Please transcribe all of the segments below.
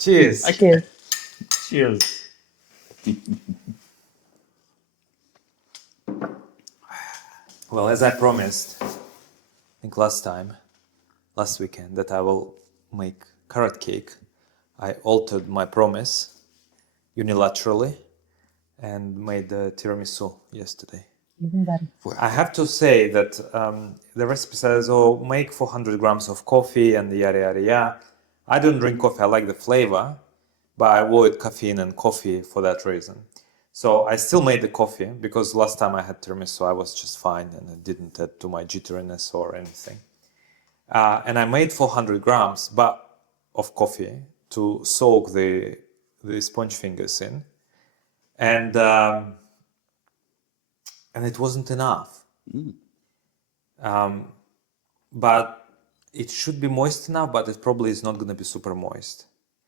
Cheers. Cheers. Cheers. Well, as I promised, I think last weekend, that I will make carrot cake, I altered my promise unilaterally and made the tiramisu yesterday. Even better. I have to say that the recipe says, make 400 grams of coffee and yada yada yada. I don't drink coffee, I like the flavor, but I avoid caffeine and coffee for that reason. So I still made the coffee because last time I had tiramisu, I was just fine and it didn't add to my jitteriness or anything. And I made 400 grams of coffee to soak the sponge fingers in. And it wasn't enough. But it should be moist enough, but it probably is not going to be super moist.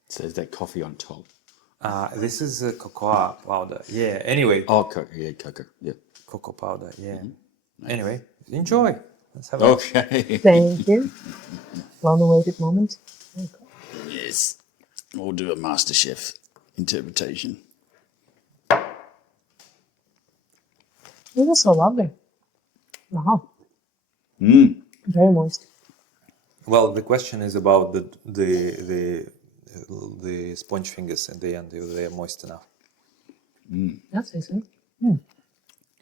So is that coffee on top? This is cocoa powder. Yeah, anyway. Oh, cocoa. Yeah. Cocoa powder, yeah. Anyway, enjoy. Let's have Okay. Thank you. Long-awaited moment. Very cool. Yes. We'll do a MasterChef interpretation. This is so lovely. Wow. Mm. Very moist. Well, the question is about the sponge fingers at the end, if they are moist enough. That's easy.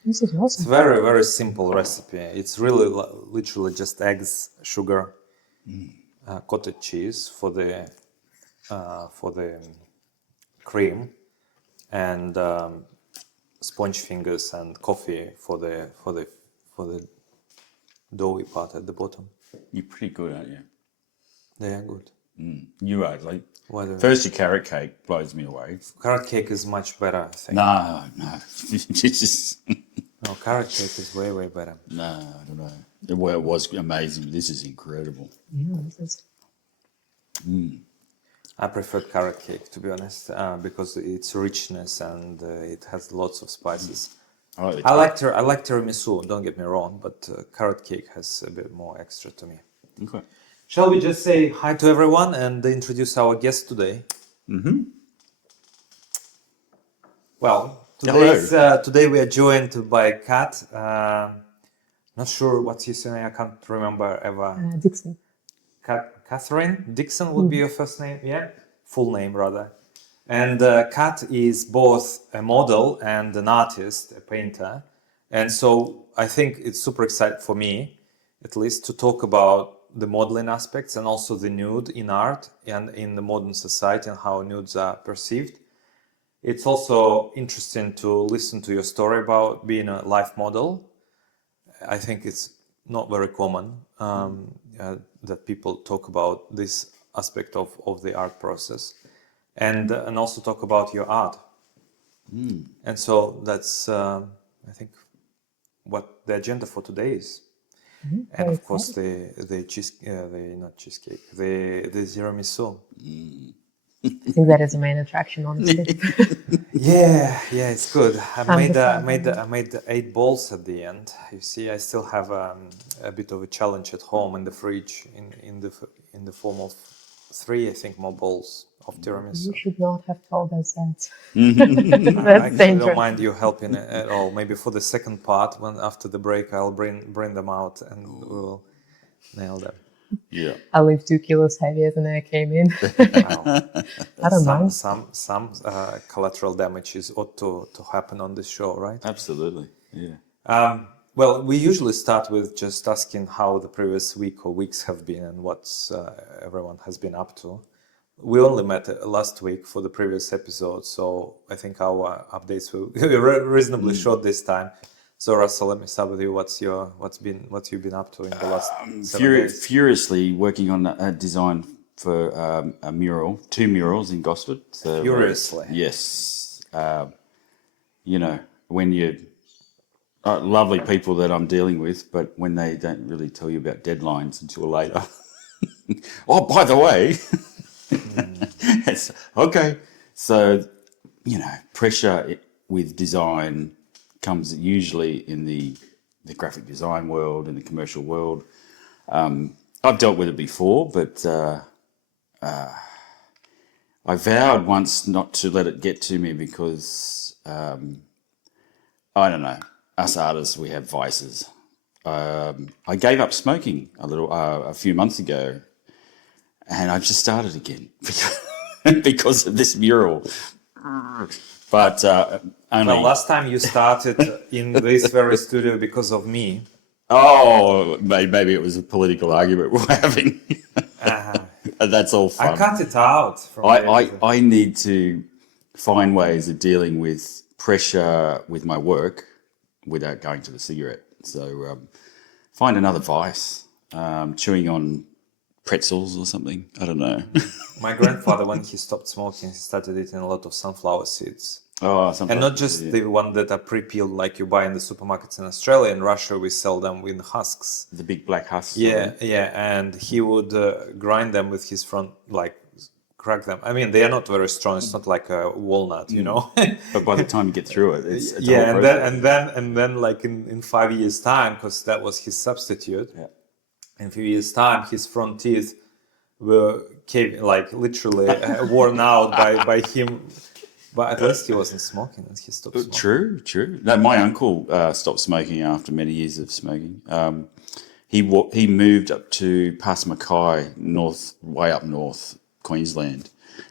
This is It's awesome. very, very simple recipe. It's really literally just eggs, sugar, cottage cheese for the cream, and sponge fingers and coffee for the doughy part at the bottom. You're pretty good, aren't you? They are good. You are. Like, Whether first your carrot cake blows me away. carrot cake is much better, I think. No. It's just... No, carrot cake is way, way better. No, I don't know. Well, it was amazing. This is incredible. Yeah, this is. I prefer carrot cake, to be honest, because its richness and it has lots of spices. I like tiramisu, don't get me wrong, but carrot cake has a bit more extra to me. Okay. Shall we just say hi to everyone and introduce our guest today? Well, today we are joined by Kat. Not sure what's his name, I can't remember ever. Dixon. Catherine Dixon would be your first name, yeah? Full name, rather. And Kat is both a model and an artist, a painter. And so I think it's super exciting for me, at least, to talk about the modeling aspects and also the nude in art and in the modern society and how nudes are perceived. It's also interesting to listen to your story about being a life model. I think it's not very common that people talk about this aspect of the art process, and also talk about your art. And so that's I think what the agenda for today is. And of course the tiramisu. I think that is the main attraction, honestly. Yeah, it's good. I 100%. made 8 balls at the end. You see, I still have a bit of a challenge at home in the fridge in the form of 3, I think, more balls of tiramisu. You should not have told us that. I That's actually dangerous. don't mind you helping at all. Maybe for the second part, when after the break, I'll bring them out and we'll nail them. Yeah. I live 2 kilos heavier than I came in. I don't mind. Some collateral damages ought to happen on this show, right? Absolutely. Yeah. Well, we usually start with just asking how the previous week or weeks have been and what everyone has been up to. We only met last week for the previous episode, so I think our updates will be reasonably short this time. So, Russell, let me start with you. What you've been up to in the last 7 days? Furiously working on a design for a mural, 2 murals in Gosford. So, Furiously. Yes. When you lovely people that I'm dealing with, but when they don't really tell you about deadlines until later. Oh, by the way. Okay. So, pressure with design comes usually in the graphic design world, in the commercial world. I've dealt with it before, but I vowed once not to let it get to me because, I don't know, us artists, we have vices. I gave up smoking a few months ago, and I've just started again because of this mural. But only... Well, last time you started in this very studio because of me. Oh, maybe it was a political argument we're having. That's all fun. I cut it out. I need to find ways of dealing with pressure with my work without going to the cigarette. So find another vice, chewing on pretzels or something. I don't know. My grandfather, when he stopped smoking, he started eating a lot of sunflower seeds. Oh, and not just the one that are pre-peeled like you buy in the supermarkets in Australia. In Russia, we sell them with husks. The big black husks. Yeah. And he would grind them with his front, like crack them. I mean, they are not very strong. It's not like a walnut, you know. But by the time you get through it, it's and then like in 5 years' time, because that was his substitute. Yeah. In a few years' time, his front teeth were literally worn out by him. But at least he wasn't smoking and he stopped smoking. True. No, my uncle stopped smoking after many years of smoking. He moved up to past Mackay, way up north, Queensland,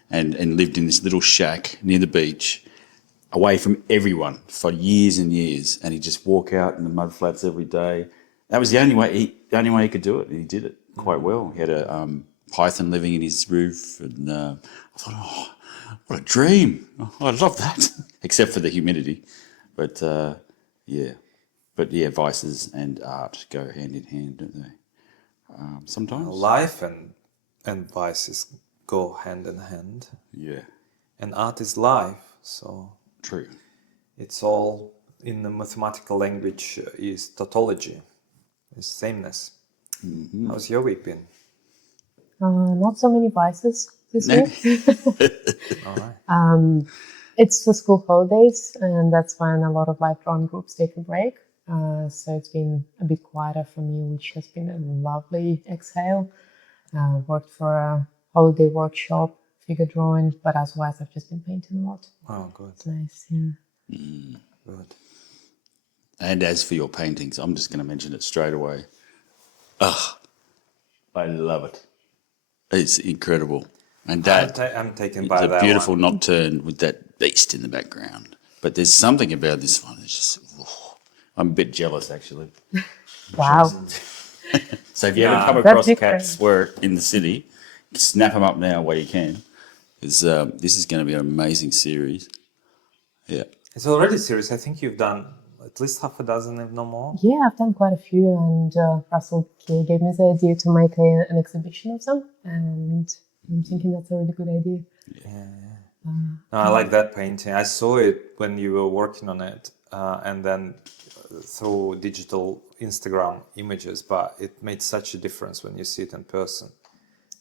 and lived in this little shack near the beach, away from everyone for years and years. And he'd just walk out in the mud flats every day. That was the only way he could do it. And he did it quite well. He had a python living in his roof, and I thought, what a dream. Oh, I love that. Except for the humidity. But, vices and art go hand in hand, don't they? Sometimes. Life and vices go hand in hand. Yeah. And art is life, so... True. It's all, in the mathematical language, is tautology. It's sameness. Mm-hmm. How's your week been? Not so many vices this week. All right. It's the school holidays, and that's when a lot of live drawing groups take a break. So it's been a bit quieter for me, which has been a lovely exhale. Worked for a holiday workshop, figure drawing, but otherwise I've just been painting a lot. Oh, good. It's nice, yeah. Good. And as for your paintings, I'm just going to mention it straight away. I love it. It's incredible. And that I'm taken by it's that a beautiful one. nocturne with that beast in the background. But there's something about this one that's just... I'm a bit jealous, actually. Wow. So if you ever come across Kat's work in the city, snap them up now while you can. Because this is going to be an amazing series. Yeah. It's already serious. I think you've done at least half a dozen, if no more. Yeah, I've done quite a few, and Russell gave me the idea to make an exhibition of them, and I'm thinking that's a really good idea. Yeah. No, I like that painting. I saw it when you were working on it, and then through digital Instagram images, but it made such a difference when you see it in person.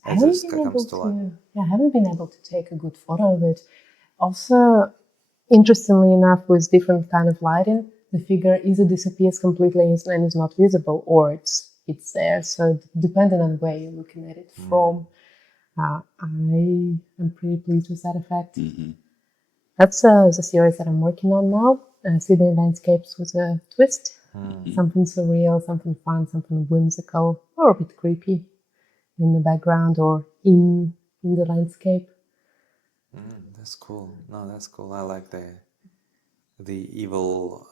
I haven't been able to take a good photo of it. Also, interestingly enough, with different kind of lighting, the figure either disappears completely and is not visible, or it's there. So depending on where you're looking at it from, I am pretty pleased with that effect. Mm-hmm. That's the series that I'm working on now. Sydney landscapes with a twist, something surreal, something fun, something whimsical, or a bit creepy in the background or in the landscape. That's cool. No, that's cool. I like the evil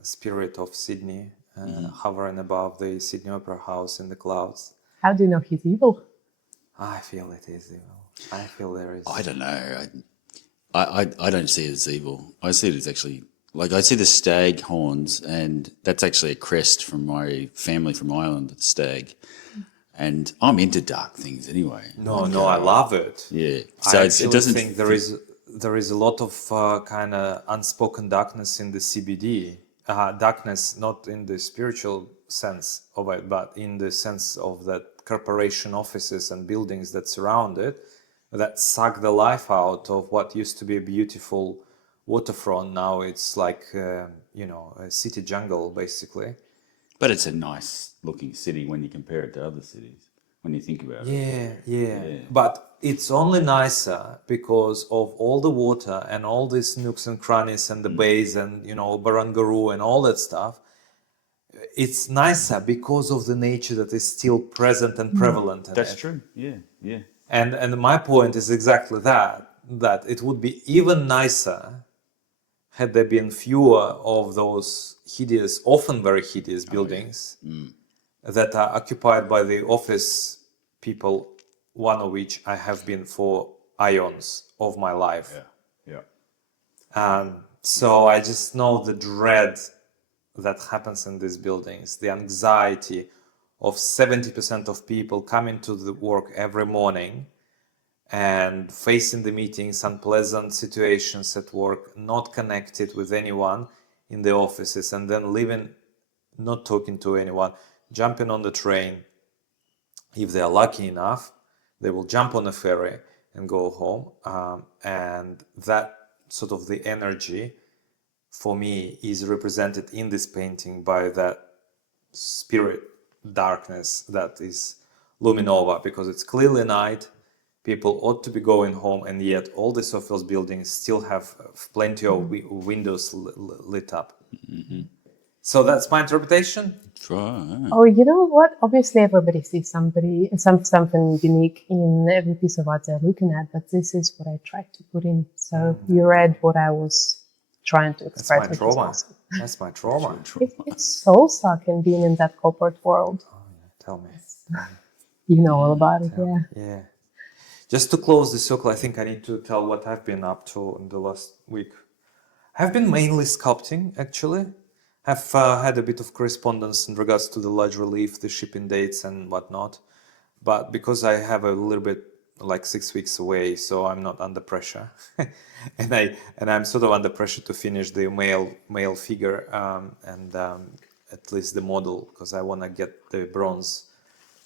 spirit of Sydney hovering above the Sydney Opera House in the clouds. How do you know he's evil? I feel it is evil. I feel there is. I don't know. I don't see it as evil. I see it as actually... Like, I see the stag horns, and that's actually a crest from my family from Ireland, the stag. And I'm into dark things anyway. No, I love it. Yeah. So I actually think there is a lot of kind of unspoken darkness in the CBD. Darkness not in the spiritual sense of it, but in the sense of that corporation offices and buildings that surround it that suck the life out of what used to be a beautiful waterfront. Now it's like a city jungle basically. But it's a nice looking city when you compare it to other cities. when you think about it. Yeah. But it's only nicer because of all the water and all these nooks and crannies and the bays and, you know, Barangaroo and all that stuff. It's nicer because of the nature that is still present and prevalent in That's it. true. Yeah. And my point is exactly that it would be even nicer had there been fewer of those hideous, often very hideous buildings that are occupied by the office people, one of which I have been for ions of my life. Yeah. So I just know the dread that happens in these buildings, the anxiety of 70% of people coming to the work every morning and facing the meetings, unpleasant situations at work, not connected with anyone in the offices, and then leaving, not talking to anyone, jumping on the train. If they are lucky enough, they will jump on a ferry and go home. And that sort of the energy for me is represented in this painting by that spirit darkness that is Luminova, because it's clearly night. People ought to be going home, and yet all the office buildings still have plenty of windows lit up. So that's my interpretation. Right. Oh, you know what? Obviously, everybody sees something unique in every piece of art they're looking at, but this is what I tried to put in. So you read what I was trying to That's express. my which is trauma. awesome. That's my trauma. It's soul sucking being in that corporate world. Tell me. You know all about it, yeah. Yeah. Just to close the circle, I think I need to tell what I've been up to in the last week. I've been mainly sculpting, actually. Have had a bit of correspondence in regards to the large relief, the shipping dates and whatnot. But because I have a little bit like 6 weeks away, so I'm not under pressure. and I'm sort of under pressure to finish the male figure and at least the model, because I want to get the bronze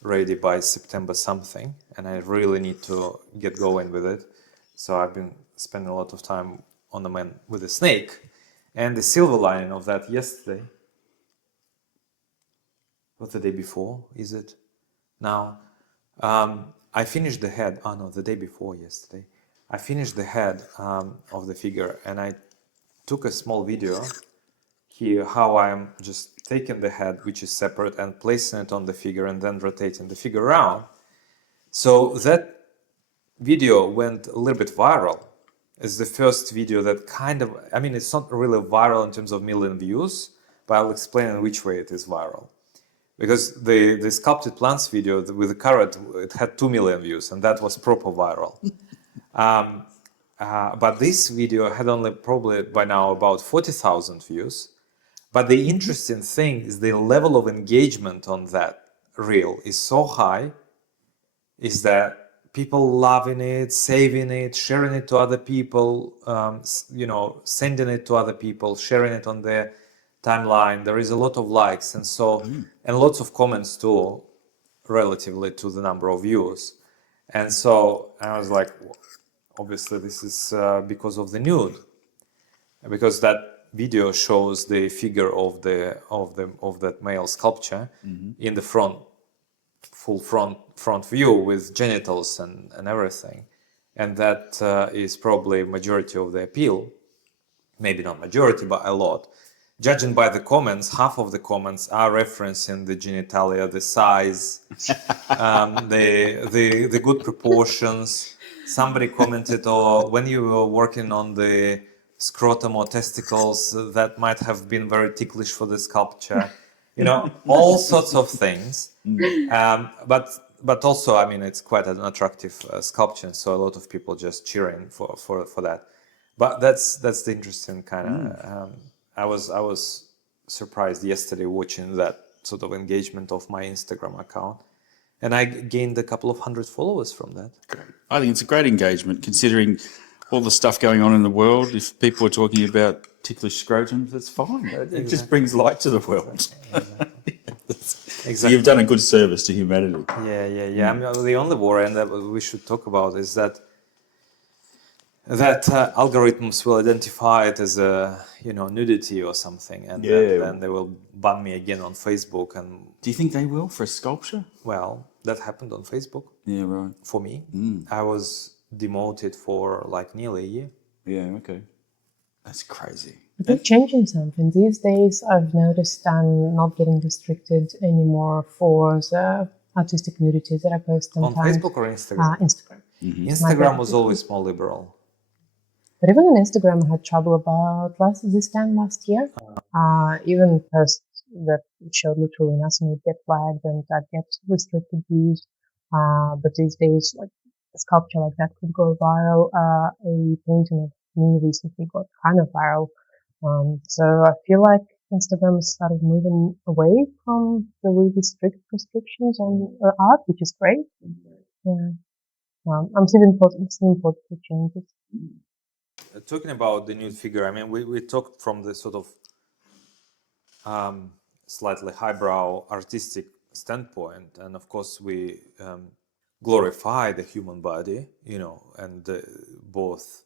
ready by September something, and I really need to get going with it. So I've been spending a lot of time on the man with the snake. And the silver lining of that yesterday, or the day before, is it? Now, I finished the head, the day before yesterday. I finished the head of the figure, and I took a small video here how I'm just taking the head, which is separate, and placing it on the figure and then rotating the figure around. So that video went a little bit viral. It's the first video that kind of, I mean, it's not really viral in terms of million views, but I'll explain in which way it is viral. Because the sculpted plants video with the carrot, it had 2 million views, and that was proper viral. But this video had only probably by now about 40,000 views. But the interesting thing is the level of engagement on that reel is so high, is that people loving it, saving it, sharing it to other people, sending it to other people, sharing it on their timeline. There is a lot of likes and lots of comments too, relatively to the number of views. And so I was like, obviously this is because of the nude, because that video shows the figure of that male sculpture in the full front view with genitals and everything, and that is probably majority of the appeal. Maybe not majority, but a lot. Judging by the comments, half of the comments are referencing the genitalia, the size, the good proportions. Somebody commented, "Oh, when you were working on the scrotum or testicles, that might have been very ticklish for the sculpture." You know, all sorts of things. But also, I mean, it's quite an attractive sculpture, so a lot of people just cheering for that. But that's the interesting kind of. I was surprised yesterday watching that sort of engagement of my Instagram account, and I gained a couple of hundred followers from that. Great. I think it's a great engagement considering all the stuff going on in the world. If people are talking about ticklish scrotums, that's fine. It just brings light to the world. Exactly. So you've done a good service to humanity. Yeah. I mean, the only worry, and that we should talk about, is that that algorithms will identify it as a nudity or something, and then they will ban me again on Facebook. And do you think they will for a sculpture? Well, that happened on Facebook. Yeah, right. For me, I was demoted for like nearly a year. Yeah, okay. That's crazy. But they're changing something. These days, I've noticed I'm not getting restricted anymore for the artistic nudity that I post sometimes. On Facebook or Instagram? Instagram. Instagram was always more liberal. But even on Instagram, I had trouble about this time last year. Even posts that showed literally nothing would get flagged and I'd get restricted views. But these days, like a sculpture like that could go viral. A painting of me recently got kind of viral. So I feel like Instagram has started moving away from the really strict restrictions on art, which is great. Yeah. I'm seeing positive changes. Talking about the nude figure, I mean, we talked from the sort of slightly highbrow artistic standpoint, and of course we glorify the human body, and both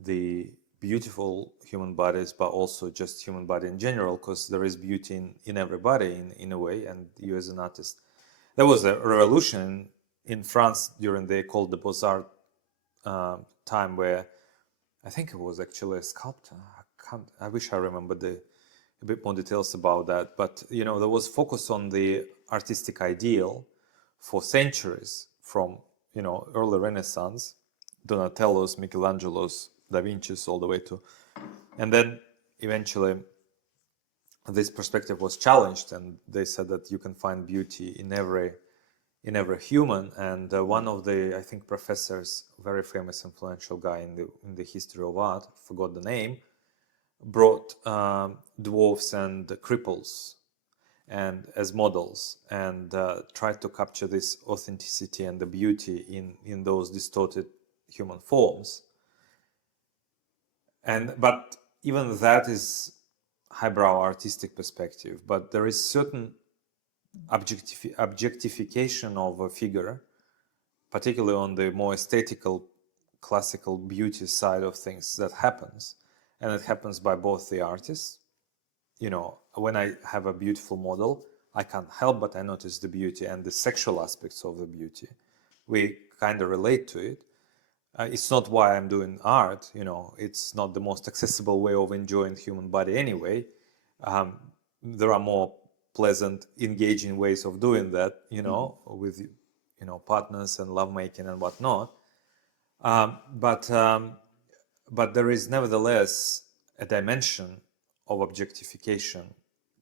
the beautiful human bodies, but also just human body in general, because there is beauty in everybody in a way. And you as an artist, there was a revolution in France during the École des Beaux-Arts time, where I think it was actually a sculptor. I wish I remembered a bit more details about that. But there was focus on the artistic ideal for centuries, from early Renaissance, Donatello's, Michelangelo's, Da Vinci's, all the way to, and then eventually this perspective was challenged, and they said that you can find beauty in every human. And one of the, I think, professors, very famous, influential guy in the history of art, forgot the name, brought dwarfs and cripples and as models, and tried to capture this authenticity and the beauty in those distorted human forms. But even that is highbrow artistic perspective. But there is certain objectification of a figure, particularly on the more aesthetical, classical beauty side of things, that happens. And it happens by both the artists. When I have a beautiful model, I can't help but I notice the beauty and the sexual aspects of the beauty. We kind of relate to it. It's not why I'm doing art, it's not the most accessible way of enjoying the human body anyway. There are more pleasant, engaging ways of doing that, with, partners and lovemaking and whatnot. But there is nevertheless a dimension of objectification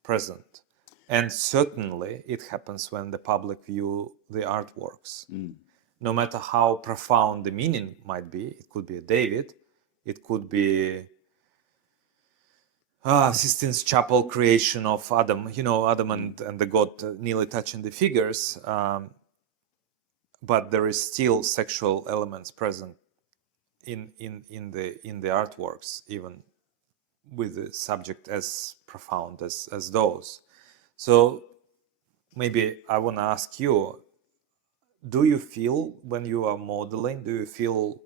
present. And certainly it happens when the public view the artworks. No matter how profound the meaning might be, it could be a David, it could be Sistine Chapel creation of Adam, Adam and the god nearly touching the figures, but there is still sexual elements present in the artworks, even with the subject as profound as those. So maybe I want to ask you, do you feel when you are modeling, do you feel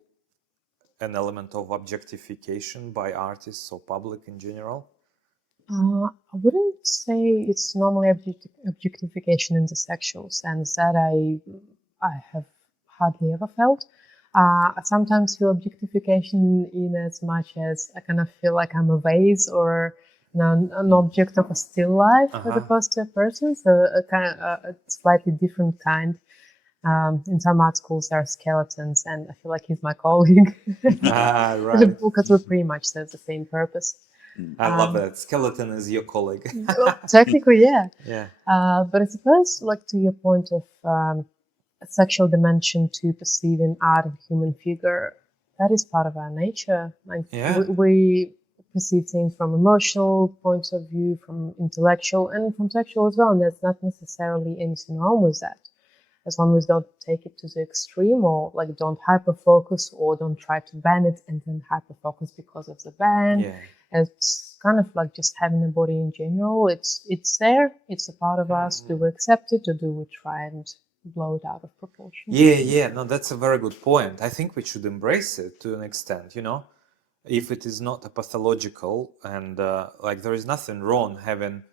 an element of objectification by artists or public in general? I wouldn't say it's normally objectification in the sexual sense. That I have hardly ever felt. I sometimes feel objectification in as much as I kind of feel like I'm a vase or an object of a still life as opposed to a person. So a kind of a slightly different kind. In some art schools there are skeletons, and I feel like he's my colleague. Right. Because we pretty much serve the same purpose. I love that. Skeleton is your colleague. Well, technically, yeah. Yeah. But I suppose, like, to your point of a sexual dimension to perceiving art of human figure, that is part of our nature. Like, we perceive things from emotional points of view, from intellectual, and from sexual as well. And there's not necessarily anything wrong with that, as long as don't take it to the extreme, or like don't hyper-focus, or don't try to ban it and then hyper-focus because of the ban. Yeah. It's kind of like just having a body in general. It's there. It's a part of us. Do we accept it, or do we try and blow it out of proportion. Yeah, no, that's a very good point. I think we should embrace it to an extent, if it is not a pathological, and like there is nothing wrong having,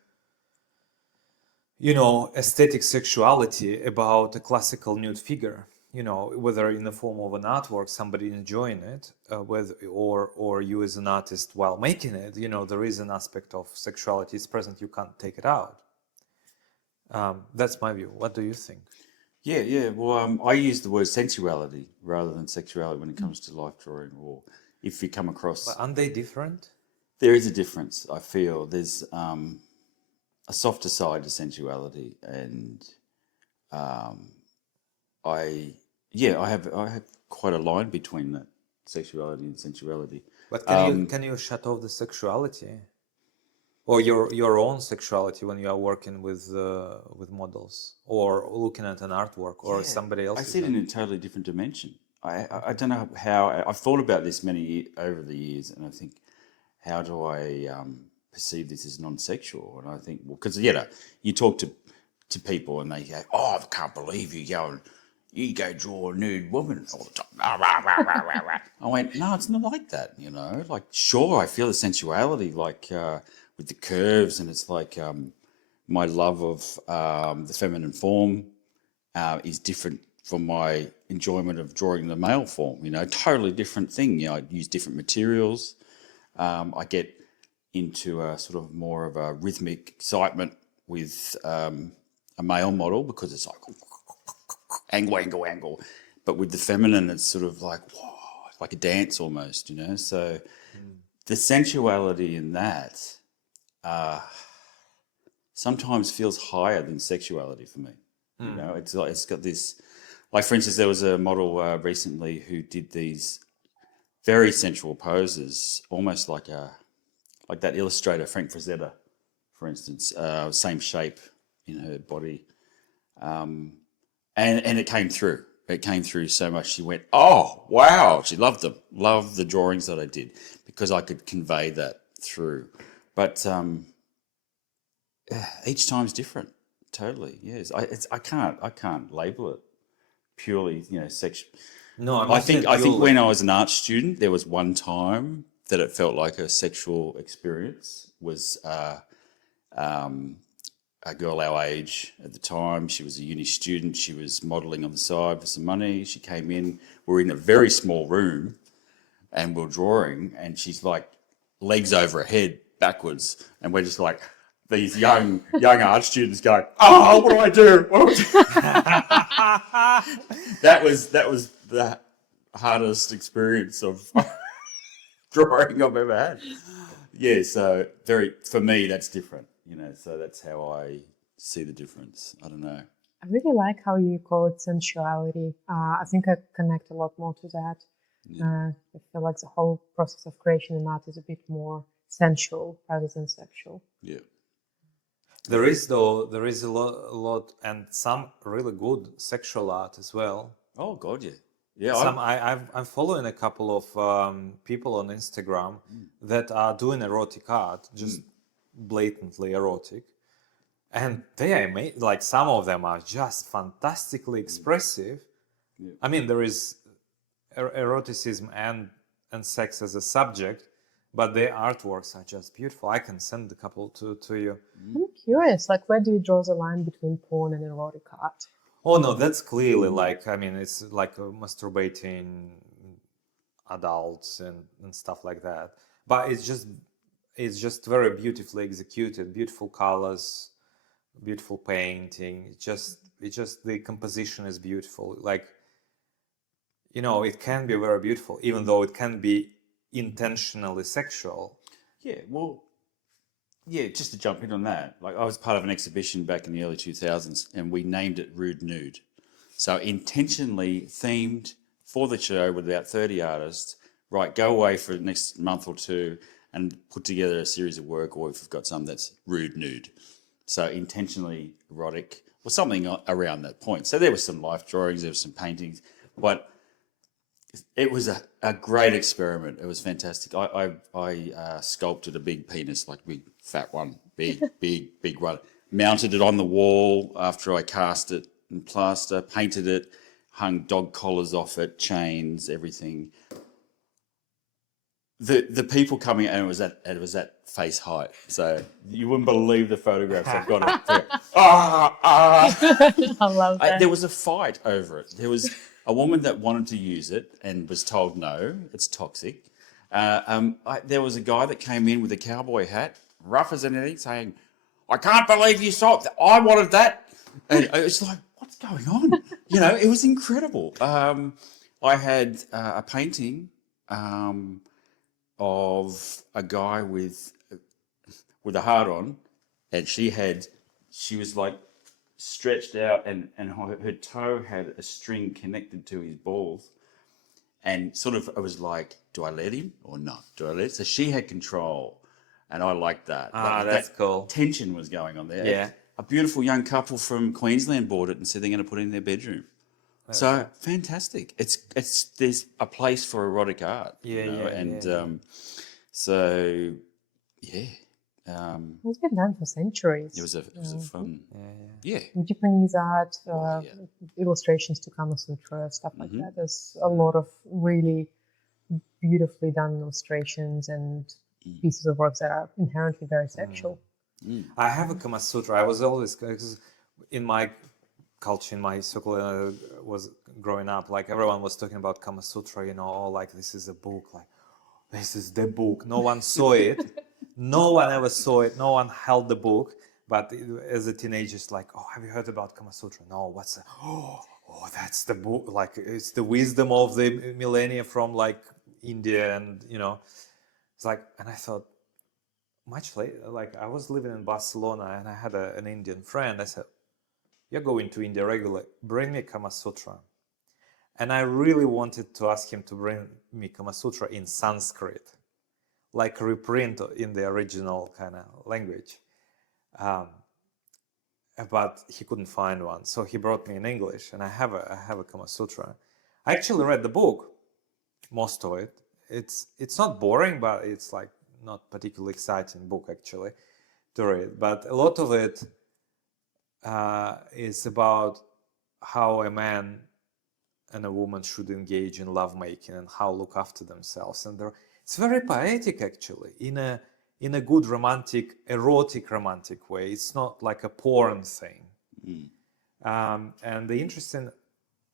aesthetic sexuality about a classical nude figure, whether in the form of an artwork, somebody enjoying it, or you as an artist while making it, there is an aspect of sexuality is present, you can't take it out. That's my view. What do you think? Yeah. Well, I use the word sensuality rather than sexuality when it comes to life drawing, or if you come across. But aren't they different? There is a difference, I feel. There's a softer side to sensuality, and I have quite a line between that sexuality and sensuality. But can you shut off the sexuality, or your own sexuality when you are working with models, or looking at an artwork, or somebody else? I see it in a totally different dimension. I don't know how. I've thought about this over the years, and I think, how do I perceive this as non-sexual? And I think, well, because you talk to people and they go, "Oh, I can't believe you go draw a nude woman all the time." I went, "No, it's not like that. Like, sure, I feel the sensuality, like with the curves, and it's like my love of the feminine form is different from my enjoyment of drawing the male form. Totally different thing. I use different materials. I get into a sort of more of a rhythmic excitement with a male model, because it's like angle. But with the feminine, it's sort of like, whoa, like a dance almost, So the sensuality in that sometimes feels higher than sexuality for me. It's got this, like, for instance, there was a model recently who did these very sensual poses, almost like that illustrator Frank Frazetta, for instance, same shape in her body, and it came through. It came through so much. She went, "Oh, wow!" She loved the drawings that I did, because I could convey that through. But each time's different. Totally, yes. I can't label it purely, sexual. No, I think when I was an art student, there was one time that it felt like a sexual experience. Was a girl our age at the time. She was a uni student. She was modelling on the side for some money. She came in. We're in a very small room, and we're drawing. And she's like legs over her head, backwards, and we're just like these young art students going, "Oh, what do I do?" That was the hardest experience of drawing I've ever had. Yeah, so for me, that's different, so that's how I see the difference. I don't know. I really like how you call it sensuality. I think I connect a lot more to that. Yeah. I feel like the whole process of creation in art is a bit more sensual rather than sexual. Yeah. There is a lot, and some really good sexual art as well. Oh God, yeah. Yeah, I'm following a couple of people on Instagram that are doing erotic art, just blatantly erotic, and they are like, some of them are just fantastically expressive. Yeah. I mean, there is eroticism and sex as a subject, but their artworks are just beautiful. I can send a couple to you. I'm curious, like, where do you draw the line between porn and erotic art? Oh no, that's clearly like, I mean, it's like masturbating adults and stuff like that. But it's just very beautifully executed, beautiful colors, beautiful painting. It's just the composition is beautiful. Like, it can be very beautiful, even though it can be intentionally sexual. Yeah, well, yeah, just to jump in on that, like, I was part of an exhibition back in the early 2000s, and we named it Rude Nude. So intentionally themed for the show with about 30 artists, right, go away for the next month or two and put together a series of work, or if you've got some that's rude nude. So intentionally erotic, or something around that point. So there were some life drawings, there were some paintings, but it was a great experiment. It was fantastic. I sculpted a big penis, like big fat one, big one. Mounted it on the wall after I cast it and plaster, painted it, hung dog collars off it, chains, everything. The people coming, and it was at face height, so you wouldn't believe the photographs I've got. I love that. There was a fight over it. There was a woman that wanted to use it and was told no, it's toxic. There was a guy that came in with a cowboy hat, rough as anything, saying, "I can't believe you saw it. I wanted that." And it's like, what's going on? You know, it was incredible. I had a painting of a guy with a heart on, and she was like stretched out, and her toe had a string connected to his balls, and sort of I was like, do I let him or not? Do I let? So she had control, and I liked that. That's cool. Tension was going on there. Yeah. A beautiful young couple from Queensland bought it and said they're going to put it in their bedroom. So fantastic! It's there's a place for erotic art, so yeah, It's been done for centuries. it was a fun, yeah. Japanese art, illustrations to Kama Sutra, stuff like that. There's a lot of really beautifully done illustrations and pieces of works that are inherently very sexual. I have a Kama Sutra. I was always, cause in my culture, in my circle, was growing up, like everyone was talking about Kama Sutra, you know, oh, like this is a book, like this is the book. No one saw it. No one ever saw it. No one held the book. But as a teenager, it's like, oh, have you heard about Kama Sutra? No, what's that? Oh, that's the book. Like it's the wisdom of the millennia from like India, and you know, it's like, and I thought, much later, like I was living in Barcelona and I had an Indian friend. I said, you're going to India regularly, bring me Kama Sutra. And I really wanted to ask him to bring me Kama Sutra in Sanskrit, like a reprint in the original kind of language. But he couldn't find one. So he brought me in English, and I have a Kama Sutra. I actually read the book, most of it. It's not boring, but it's like not particularly exciting book actually to read. But a lot of it is about how a man and a woman should engage in lovemaking and how look after themselves. And it's very poetic actually, in a good romantic, erotic romantic way. It's not like a porn thing. And the interesting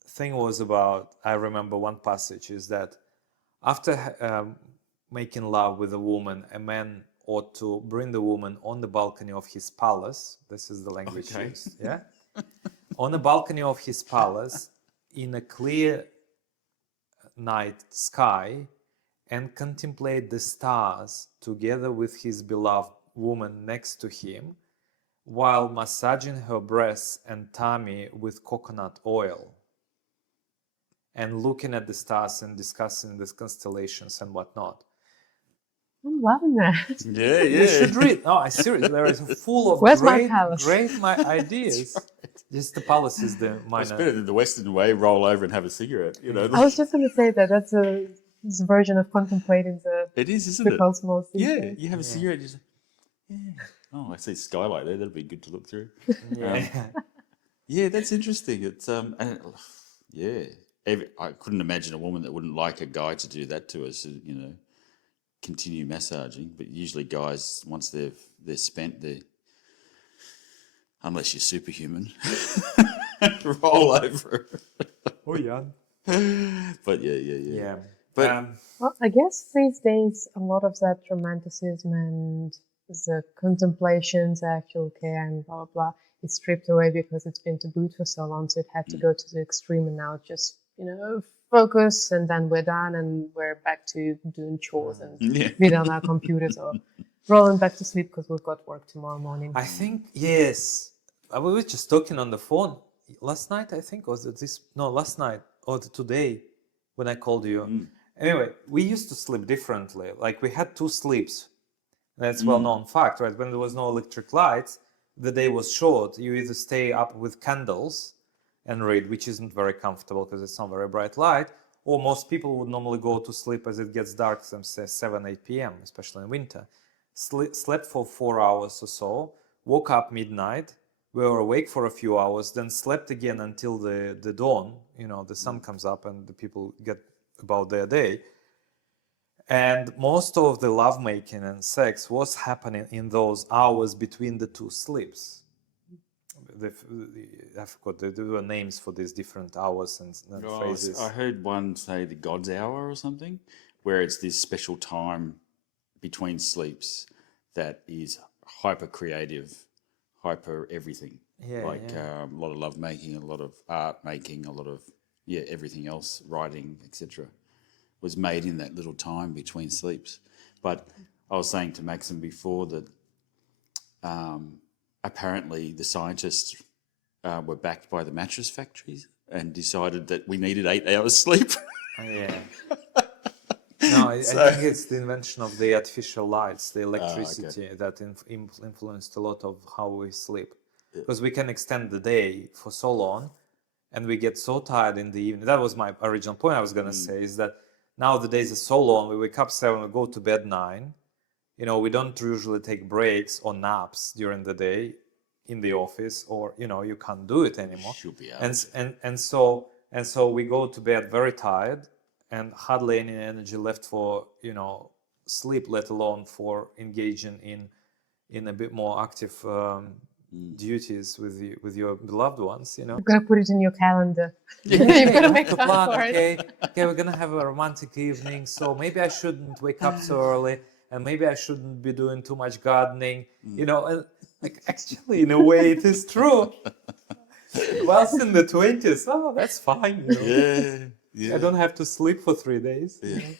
thing was about, I remember one passage is that after making love with a woman, a man ought to bring the woman on the balcony of his palace. This is the language used, yeah? On the balcony of his palace, in a clear night sky, and contemplate the stars together with his beloved woman next to him, while massaging her breasts and tummy with coconut oil, and looking at the stars and discussing the constellations and whatnot. I'm loving that. Yeah. You should read. No, I seriously, there is full of Where's my great palace? ideas. Just the palace is the minor. It's better than the Western way, roll over and have a cigarette, you know. I was just going to say that's this version of contemplating It is, isn't the it? cosmos. Yeah, you have a cigarette, you just, oh, I see skylight there, that'll be good to look through. Yeah, that's interesting. It's I couldn't imagine a woman that wouldn't like a guy to do that to us, you know, continue massaging. But usually guys, once they're spent, unless you're superhuman, roll over. Oh yeah. But yeah. But Well, I guess these days a lot of that romanticism and the contemplation, the actual care and blah, blah, blah is stripped away because it's been tabooed for so long. So it had to go to the extreme, and now just, you know, focus and then we're done and we're back to doing chores and be on our computers or rolling back to sleep because we've got work tomorrow morning. I think, yes. We were just talking on the phone last night, I think, or last night or today when I called you. Anyway, we used to sleep differently. Like we had 2 sleeps. That's well-known fact, right? When there was no electric lights, the day was short. You either stay up with candles and read, which isn't very comfortable because it's not very bright light, or most people would normally go to sleep as it gets dark, say 7, 8 p.m., especially in winter. Slept for 4 hours or so, woke up midnight, we were awake for a few hours, then slept again until the dawn, the sun comes up and the people get about their day. And most of the lovemaking and sex was happening in those hours between the two sleeps. I forgot, there were names for these different hours and phrases. I heard one say the God's hour or something, where it's this special time between sleeps that is hyper creative, hyper everything. A lot of love making, a lot of art making, a lot of everything else, writing, etc., was made in that little time between sleeps. But I was saying to Maksim before that apparently the scientists were backed by the mattress factories and decided that we needed 8 hours sleep. Yeah. No, I think it's the invention of the artificial lights, the electricity that influenced a lot of how we sleep. Because we can extend the day for so long and we get so tired in the evening. That was my original point I was going to say, is that now the days are so long, we wake up 7, we go to bed 9. We don't usually take breaks or naps during the day in the office, or, you can't do it anymore. Should be out. And so we go to bed very tired and hardly any energy left for, sleep, let alone for engaging in a bit more active duties with your beloved ones, You're gonna put it in your calendar. You're gonna make to time plan, for it. okay, we're gonna have a romantic evening, so maybe I shouldn't wake up so early, and maybe I shouldn't be doing too much gardening, and like actually in a way it is true. Whilst in the 20s, that's fine, Yeah. I don't have to sleep for 3 days. But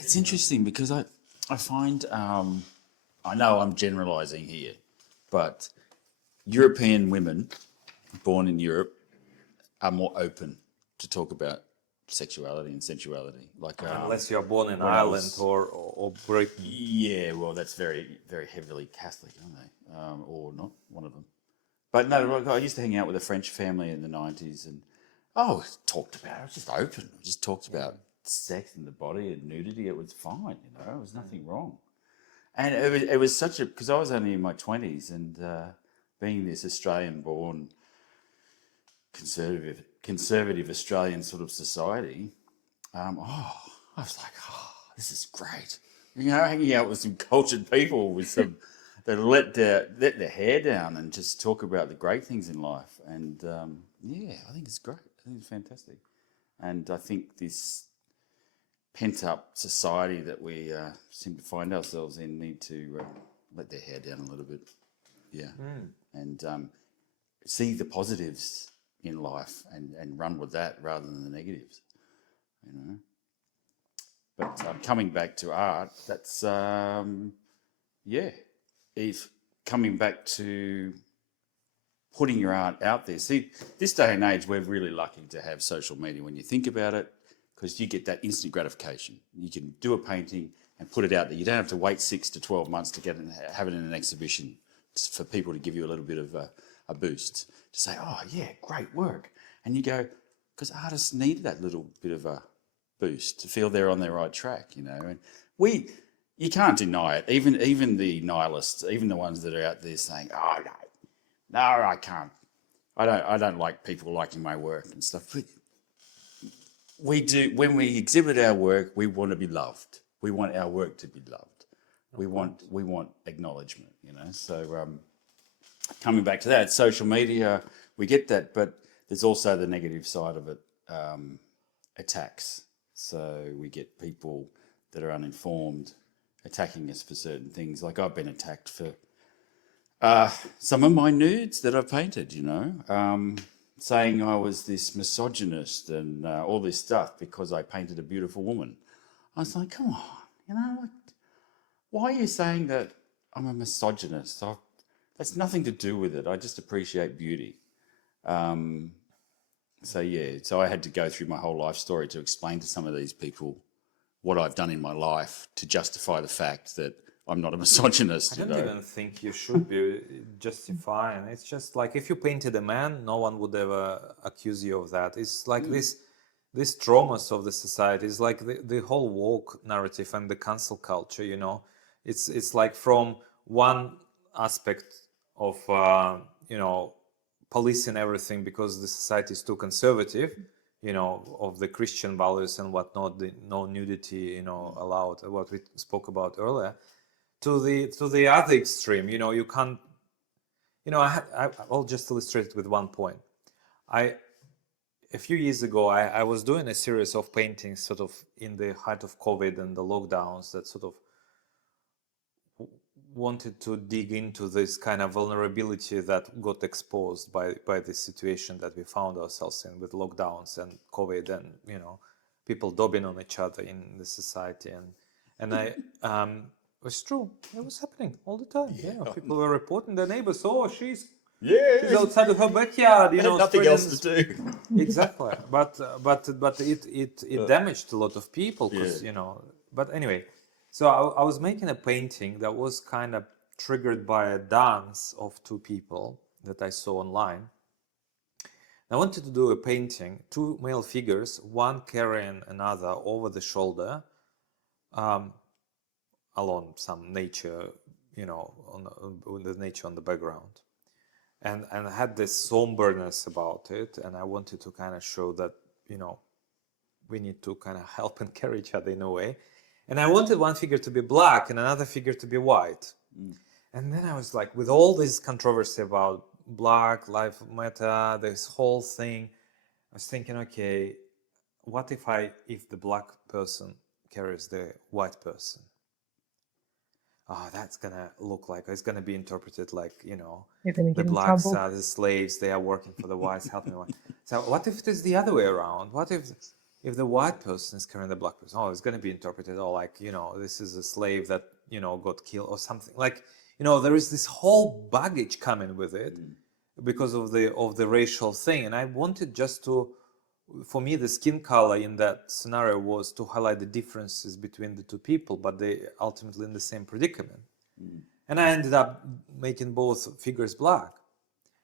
it's interesting because I find, I know I'm generalising here, but European women born in Europe are more open to talk about sexuality and sensuality. Like Unless you're born in Ireland or Britain. Yeah, well, that's very, very heavily Catholic, aren't they? Or not, one of them. But no, I used to hang out with a French family in the 90s and talked about it. It was just open. We just talked about sex and the body and nudity. It was fine, There was nothing wrong. And it was such a... Because I was only in my 20s and being this Australian-born conservative Australian sort of society, I was like, this is great. Hanging out with some cultured people with some... that let their hair down and just talk about the great things in life. And, I think it's great. I think it's fantastic. And I think this pent-up society that we seem to find ourselves in need to let their hair down a little bit. Yeah. And see the positives in life and run with that rather than the negatives, But coming back to art, that's, if coming back to putting your art out there. See, this day and age, we're really lucky to have social media when you think about it, because you get that instant gratification. You can do a painting and put it out there. You don't have to wait 6 to 12 months to get it and have it in an exhibition for people to give you a little bit of a boost, to say, great work. And you go, because artists need that little bit of a boost to feel they're on their right track, And you can't deny it. Even the nihilists, even the ones that are out there saying, no, I can't. I don't like people liking my work and stuff. But we do. When we exhibit our work, we want to be loved. We want our work to be loved. We want acknowledgement, So coming back to that, social media, we get that, but there's also the negative side of it, attacks. So we get people that are uninformed attacking us for certain things. Like I've been attacked for some of my nudes that I've painted, saying I was this misogynist and all this stuff because I painted a beautiful woman. I was like, come on, why are you saying that I'm a misogynist? That's nothing to do with it. I just appreciate beauty. So I had to go through my whole life story to explain to some of these people what I've done in my life to justify the fact that I'm not a misogynist. I don't even think you should be justifying. It's just like if you painted a man, no one would ever accuse you of that. It's like this traumas of the society. It's like the whole woke narrative and the cancel culture. It's like from one aspect of policing everything because the society is too conservative, of the Christian values and whatnot, no nudity, allowed, what we spoke about earlier, to the other extreme. You can't. I'll just illustrate it with one point. A few years ago, I was doing a series of paintings, sort of in the height of COVID and the lockdowns, that sort of wanted to dig into this kind of vulnerability that got exposed by the situation that we found ourselves in with lockdowns and COVID, and people dobbing on each other in the society, and it was true. It was happening all the time. Yeah, people were reporting their neighbors. Oh, she's outside of her backyard. Nothing else to do. Exactly, but it damaged a lot of people because But anyway, so I was making a painting that was kind of triggered by a dance of two people that I saw online. I wanted to do a painting, two male figures, one carrying another over the shoulder, along some nature, with the nature on the background. And I had this somberness about it, and I wanted to kind of show that, we need to kind of help and carry each other in a way. And I wanted one figure to be black and another figure to be white. And then I was like, with all this controversy about Black Lives Matter, this whole thing, I was thinking, okay, what if the black person carries the white person? Oh, that's gonna look like, it's gonna be interpreted like, the blacks are the slaves, they are working for the whites, helping the white. So what if it is the other way around? What if the white person is carrying the black person? Oh, it's gonna be interpreted like, this is a slave that, got killed or something. Like, there is this whole baggage coming with it because of the racial thing. And I wanted just to, for me, the skin color in that scenario was to highlight the differences between the two people, but they ultimately in the same predicament. And I ended up making both figures black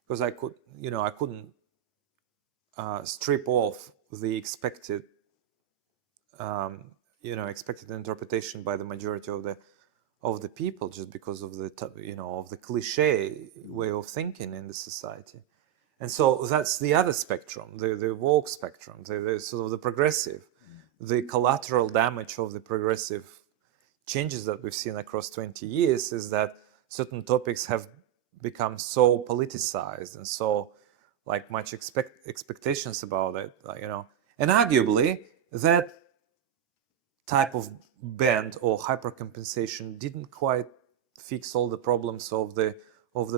because I couldn't strip off the expected interpretation by the majority of the people just because of the cliche way of thinking in the society. And so that's the other spectrum, the woke spectrum, the sort of the progressive, the collateral damage of the progressive changes that we've seen across 20 years is that certain topics have become so politicized and so much expectations about it, and arguably that type of bend or hypercompensation didn't quite fix all the problems of the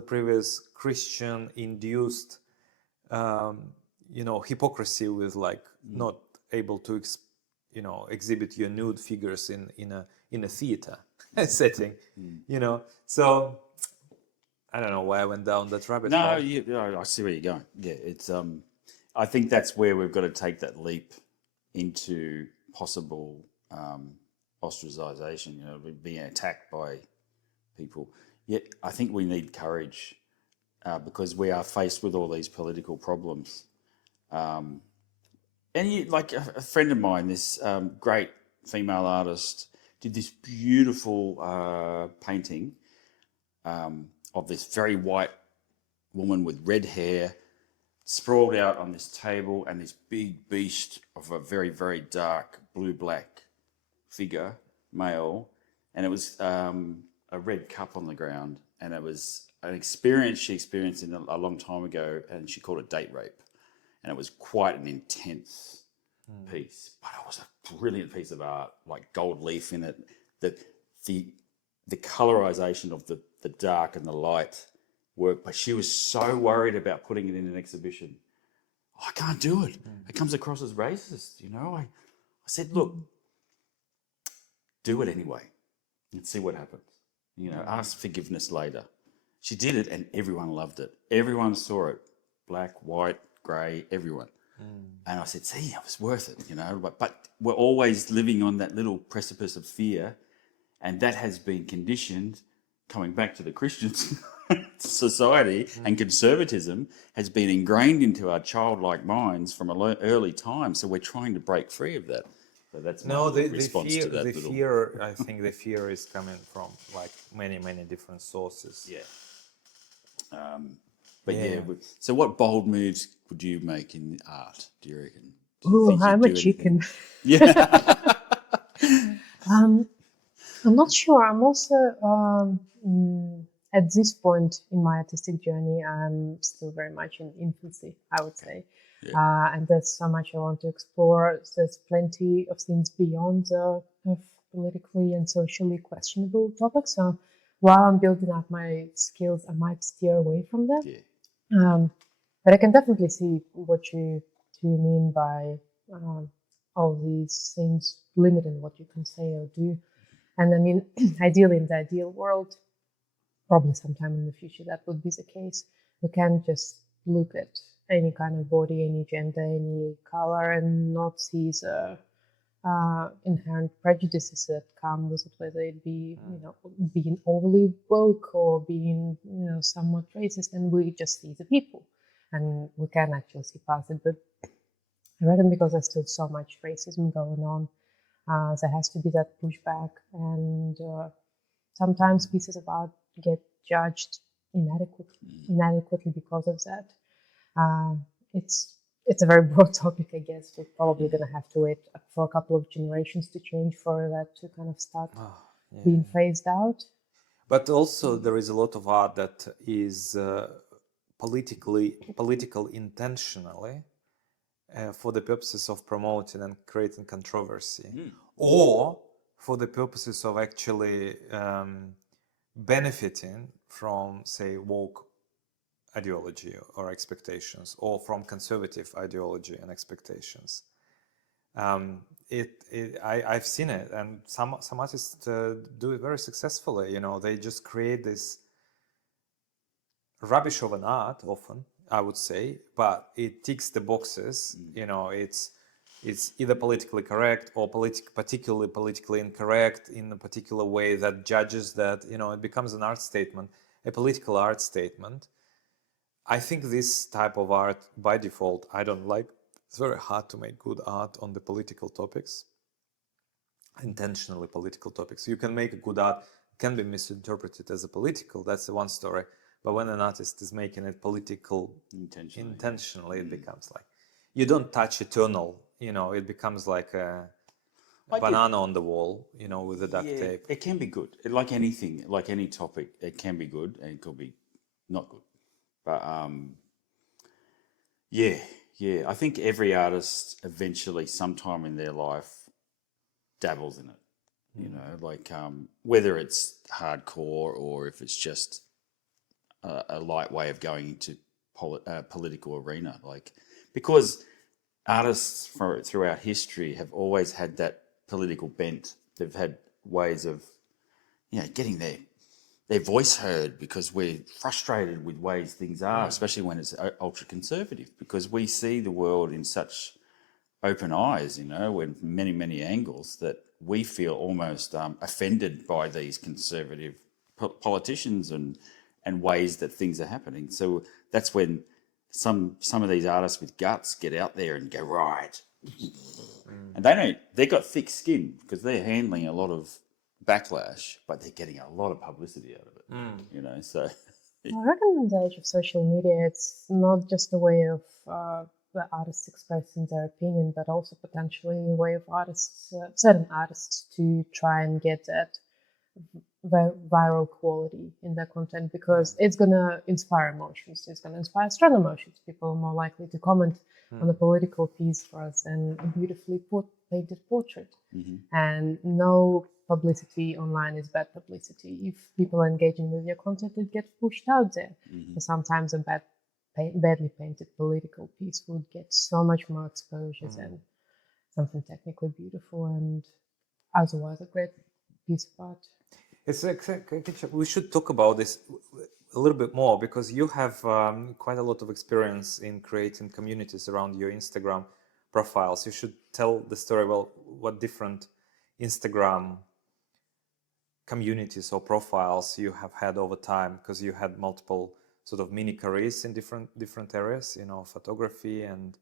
previous Christian-induced hypocrisy with not able to exhibit your nude figures in a theater setting, So I don't know why I went down that rabbit hole. No, I see where you're going. Yeah, it's I think that's where we've got to take that leap into possible ostracization. Being attacked by people. Yet I think we need courage. Because we are faced with all these political problems. And a friend of mine, this great female artist, did this beautiful painting of this very white woman with red hair sprawled out on this table, and this big beast of a very, very dark blue-black figure, male, and it was a red cup on the ground, and it was an experience she experienced a long time ago, and she called it date rape. And it was quite an intense piece, but it was a brilliant piece of art, like gold leaf in it. The colorization of the dark and the light worked, but she was so worried about putting it in an exhibition. I can't do it. It comes across as racist, I said, look, do it anyway and see what happens. Ask forgiveness later. She did it and everyone loved it. Everyone saw it. Black, white, grey, everyone. And I said, see, it was worth it, But we're always living on that little precipice of fear, and that has been conditioned, coming back to the Christian society, and conservatism has been ingrained into our childlike minds from an early time. So we're trying to break free of that. So that's my response to that. Fear, I think the fear is coming from many, many different sources. Yeah. But Yeah. so what bold moves would you make in art, do you reckon? Do you Ooh, think you'd I'm a do chicken. anything? Yeah. I'm not sure. I'm also at this point in my artistic journey, I'm still very much in infancy, I would say. Yeah. And there's so much I want to explore. There's plenty of things beyond the of politically and socially questionable topics. So while I'm building up my skills, I might steer away from them. Yeah. But I can definitely see what you mean by all these things limiting what you can say or do. And I mean, ideally, in the ideal world, probably sometime in the future, that would be the case. We can't just look at any kind of body, any gender, any color, and not see the inherent prejudices that come with it, whether it be, being overly woke or being, somewhat racist. And we just see the people, and we can actually see past it. But I reckon because there's still so much racism going on, there has to be that pushback, and sometimes pieces of art get judged inadequately because of that. It's a very broad topic, I guess. We're probably going to have to wait for a couple of generations to change for that to kind of start being phased out. But also there is a lot of art that is political intentionally for the purposes of promoting and creating controversy, or for the purposes of actually benefiting from, say, woke ideology or expectations, or from conservative ideology and expectations. I've seen it, and some artists do it very successfully. They just create this rubbish of an art, often, I would say, but it ticks the boxes. It's either politically correct or particularly politically incorrect in a particular way that judges that, it becomes an art statement, a political art statement. I think this type of art, by default, I don't like. It's very hard to make good art on the political topics, intentionally political topics. You can make a good art, can be misinterpreted as a political, that's the one story. But when an artist is making it political intentionally, it becomes like, you don't touch eternal, it becomes like a banana on the wall, with the duct tape. It can be good. Like anything, like any topic, it can be good and it could be not good. But I think every artist eventually, sometime in their life, dabbles in it. Like whether it's hardcore or if it's just a light way of going into political arena, because artists throughout history have always had that political bent. They've had ways of, getting their voice heard, because we're frustrated with ways things are, especially when it's ultra conservative, because we see the world in such open eyes, with many, many angles, that we feel almost offended by these conservative politicians and ways that things are happening. So that's when some of these artists with guts get out there and go, right. And they got thick skin because they're handling a lot of backlash, but they're getting a lot of publicity out of it. So I reckon in the age of social media, it's not just a way of the artists expressing their opinion, but also potentially a way of certain artists to try and get that viral quality in their content, because it's going to inspire emotions. It's going to inspire strong emotions. People are more likely to comment on a political piece for us than a beautifully painted portrait. And no publicity online is bad publicity. If people are engaging with your content, it gets pushed out there. So sometimes a badly painted political piece would get so much more exposure than something technically beautiful and otherwise a great piece of art. We should talk about this a little bit more, because you have quite a lot of experience in creating communities around your Instagram profiles. You should tell the story about what different Instagram communities or profiles you have had over time, because you had multiple sort of mini careers in different areas, photography, and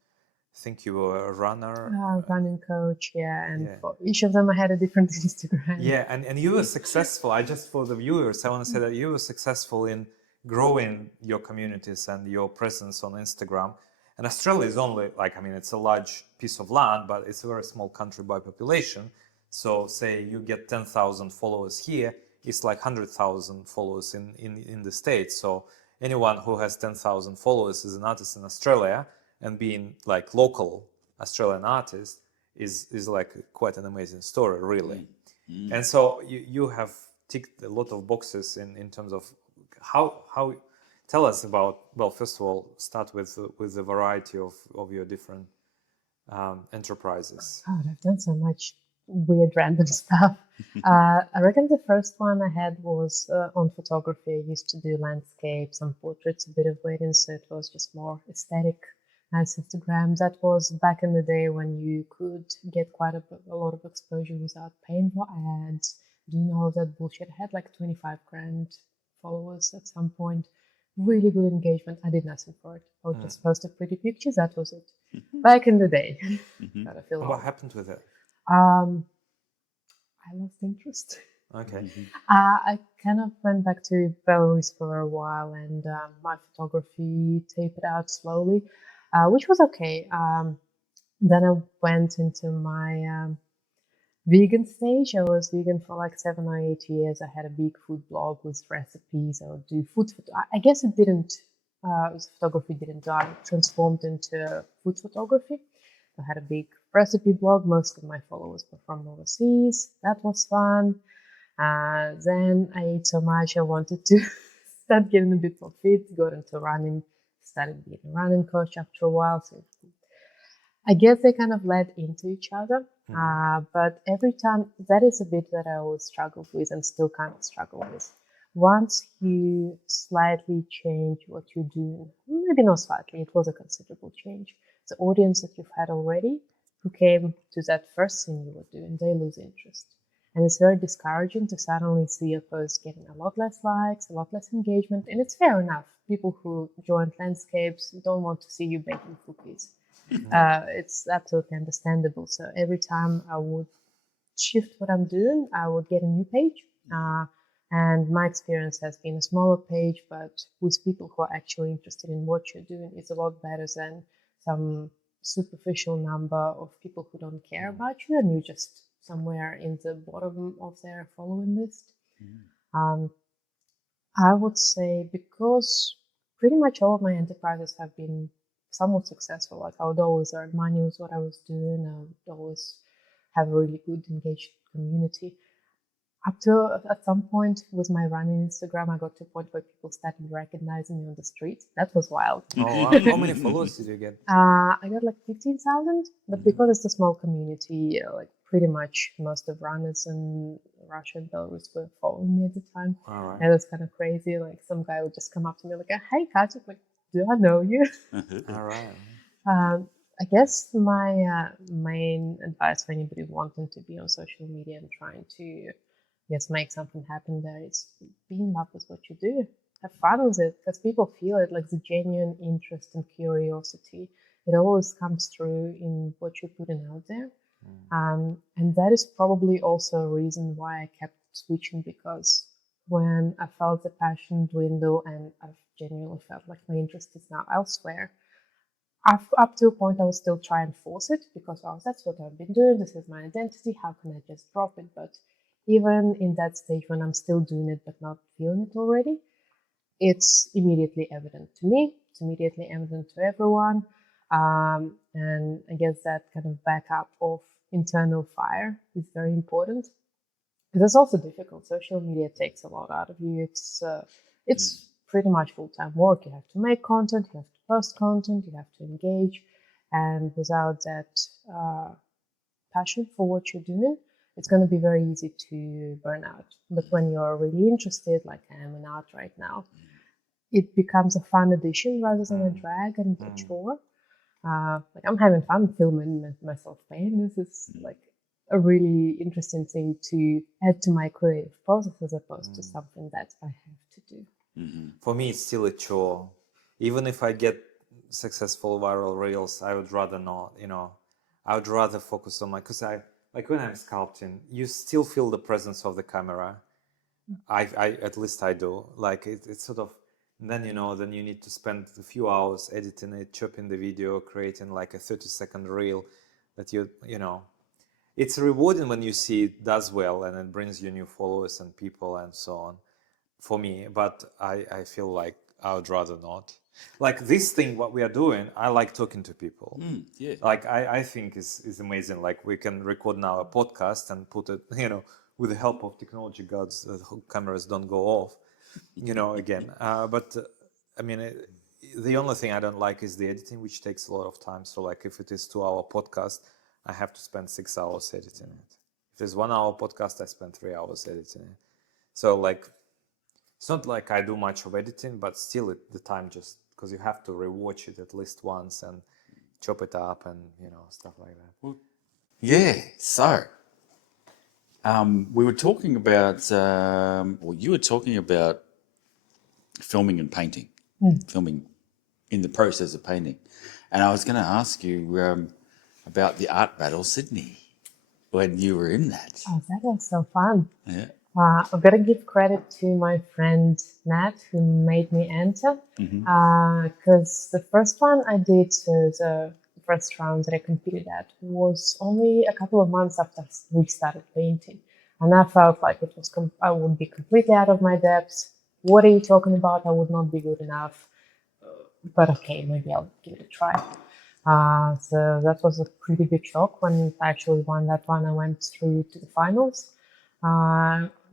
I think you were a runner. Running coach, and for each of them I had a different Instagram. Yeah, and you were successful. For the viewers, I want to say that you were successful in growing your communities and your presence on Instagram. And Australia is only it's a large piece of land, but it's a very small country by population. So say you get 10,000 followers here, it's like 100,000 followers in the States. So anyone who has 10,000 followers as an artist in Australia and being like local Australian artist is like quite an amazing story, really. And so you have ticked a lot of boxes in terms of how tell us about, well, first of all, start with the variety of your different enterprises. God, I've done so much weird random stuff. I reckon the first one I had was on photography. I used to do landscapes and portraits, a bit of weddings, so it was just more aesthetic, nice Instagrams. That was back in the day when you could get quite a lot of exposure without paying for ads, doing all of that bullshit. I had like 25 grand followers at some point. Really good engagement. I did nothing for it. I would just post pretty pictures. That was it. Back in the day. God, I feel What old. happened with it? I lost interest. Okay. I kind of went back to Belarus for a while, and my photography tapered out slowly, which was okay. Then I went into my vegan stage. I was vegan for like 7 or 8 years. I had a big food blog with recipes. I would do food. I guess it didn't. Photography didn't die. It transformed into food photography. I had a big recipe blog. Most of my followers were from overseas. That was fun. Then I ate so much I wanted to start getting a bit more fit, got into running, started being a running coach after a while. So I guess they kind of led into each other. But every time, that is a bit that I always struggled with and still kind of struggle with. Once you slightly change what you're doing, maybe not slightly, it was a considerable change. The audience that you've had already, who came to that first thing you were doing, they lose interest. And it's very discouraging to suddenly see your post getting a lot less likes, a lot less engagement. And it's fair enough. People who join landscapes don't want to see you baking cookies. It's absolutely understandable. So every time I would shift what I'm doing, I would get a new page. And my experience has been a smaller page, but with people who are actually interested in what you're doing, it's a lot better than some superficial number of people who don't care about you and you're just somewhere in the bottom of their following list. I would say because pretty much all of my enterprises have been somewhat successful. Like I would always earn money with what I was doing. I would always have a really good engaged community. Up to at some point with my running Instagram, I got to a point where people started recognizing me on the street. That was wild. Oh, wow. How many followers did you get? I got like 15,000, but because it's a small community, like pretty much most of runners in Russia and Belarus were following me at the time. All right. And it was kind of crazy. Like some guy would just come up to me like, "Hey, Kat," like, "Do I know you?" All right. I guess my main advice for anybody wanting to be on social media and trying to make something happen there is be in love with what you do. Have fun with it because people feel it, like the genuine interest and curiosity. It always comes through in what you're putting out there. And that is probably also a reason why I kept switching, because when I felt the passion dwindle and I've genuinely felt like my interest is now elsewhere, up to a point I would still try and force it because, that's what I've been doing, this is my identity, how can I just drop it? But even in that stage when I'm still doing it but not feeling it already, it's immediately evident to me, it's immediately evident to everyone. And I guess that kind of backup of internal fire is very important. Because it's also difficult. Social media takes a lot out of you. It's pretty much full-time work. You have to make content, you have to post content, you have to engage. And without that passion for what you're doing, it's going to be very easy to burn out. But when you're really interested, like I am in art right now, it becomes a fun addition rather than a drag and a chore. Like I'm having fun filming myself paint. This is like a really interesting thing to add to my creative process as opposed to something that I have to do. For me, it's still a chore. Even if I get successful viral reels, I would rather not, I would rather focus on because like when I'm sculpting, you still feel the presence of the camera. I at least I do. Like it's sort of And then, then you need to spend a few hours editing it, chopping the video, creating like a 30-second reel that it's rewarding when you see it does well and it brings you new followers and people and so on for me. But I feel like I would rather not. Like this thing, what we are doing, I like talking to people. Yeah. Like I think is amazing. Like we can record now a podcast and put it, with the help of technology gods, cameras don't go off, again. But I mean, the only thing I don't like is the editing, which takes a lot of time. So like if it is 2-hour podcast, I have to spend 6 hours editing it. If it's 1 hour podcast, I spend 3 hours editing it. So like, it's not like I do much of editing, but still the time just, because you have to rewatch it at least once and chop it up and, stuff like that. Yeah. So, we were talking about, you were talking about filming and painting, filming in the process of painting. And I was going to ask you about the Art Battle Sydney when you were in that. Oh, that was so fun. Yeah. I've got to give credit to my friend Nat, who made me enter, because the first one I did, so the first round that I competed at, was only a couple of months after we started painting, and I felt like it was I would be completely out of my depth. What are you talking about? I would not be good enough. But okay, maybe I'll give it a try. So that was a pretty big shock when I actually won that one. I went through to the finals.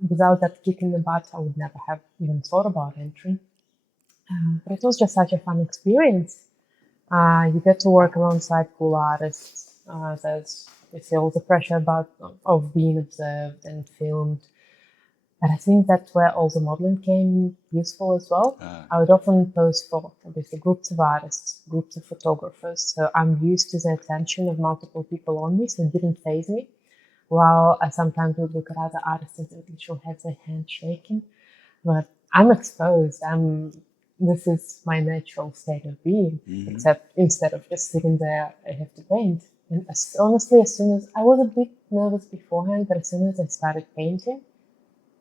Without that kick in the butt, I would never have even thought about entering. But it was just such a fun experience. You get to work alongside cool artists. You feel the pressure of being observed and filmed. But I think that's where all the modeling came useful as well. I would often pose for obviously groups of artists, groups of photographers. So I'm used to the attention of multiple people on me, so it didn't faze me. While I sometimes would look at other artists and literally have their hands shaking. But I'm exposed. This is my natural state of being, except instead of just sitting there, I have to paint. And honestly, as soon as I was a bit nervous beforehand, but as soon as I started painting,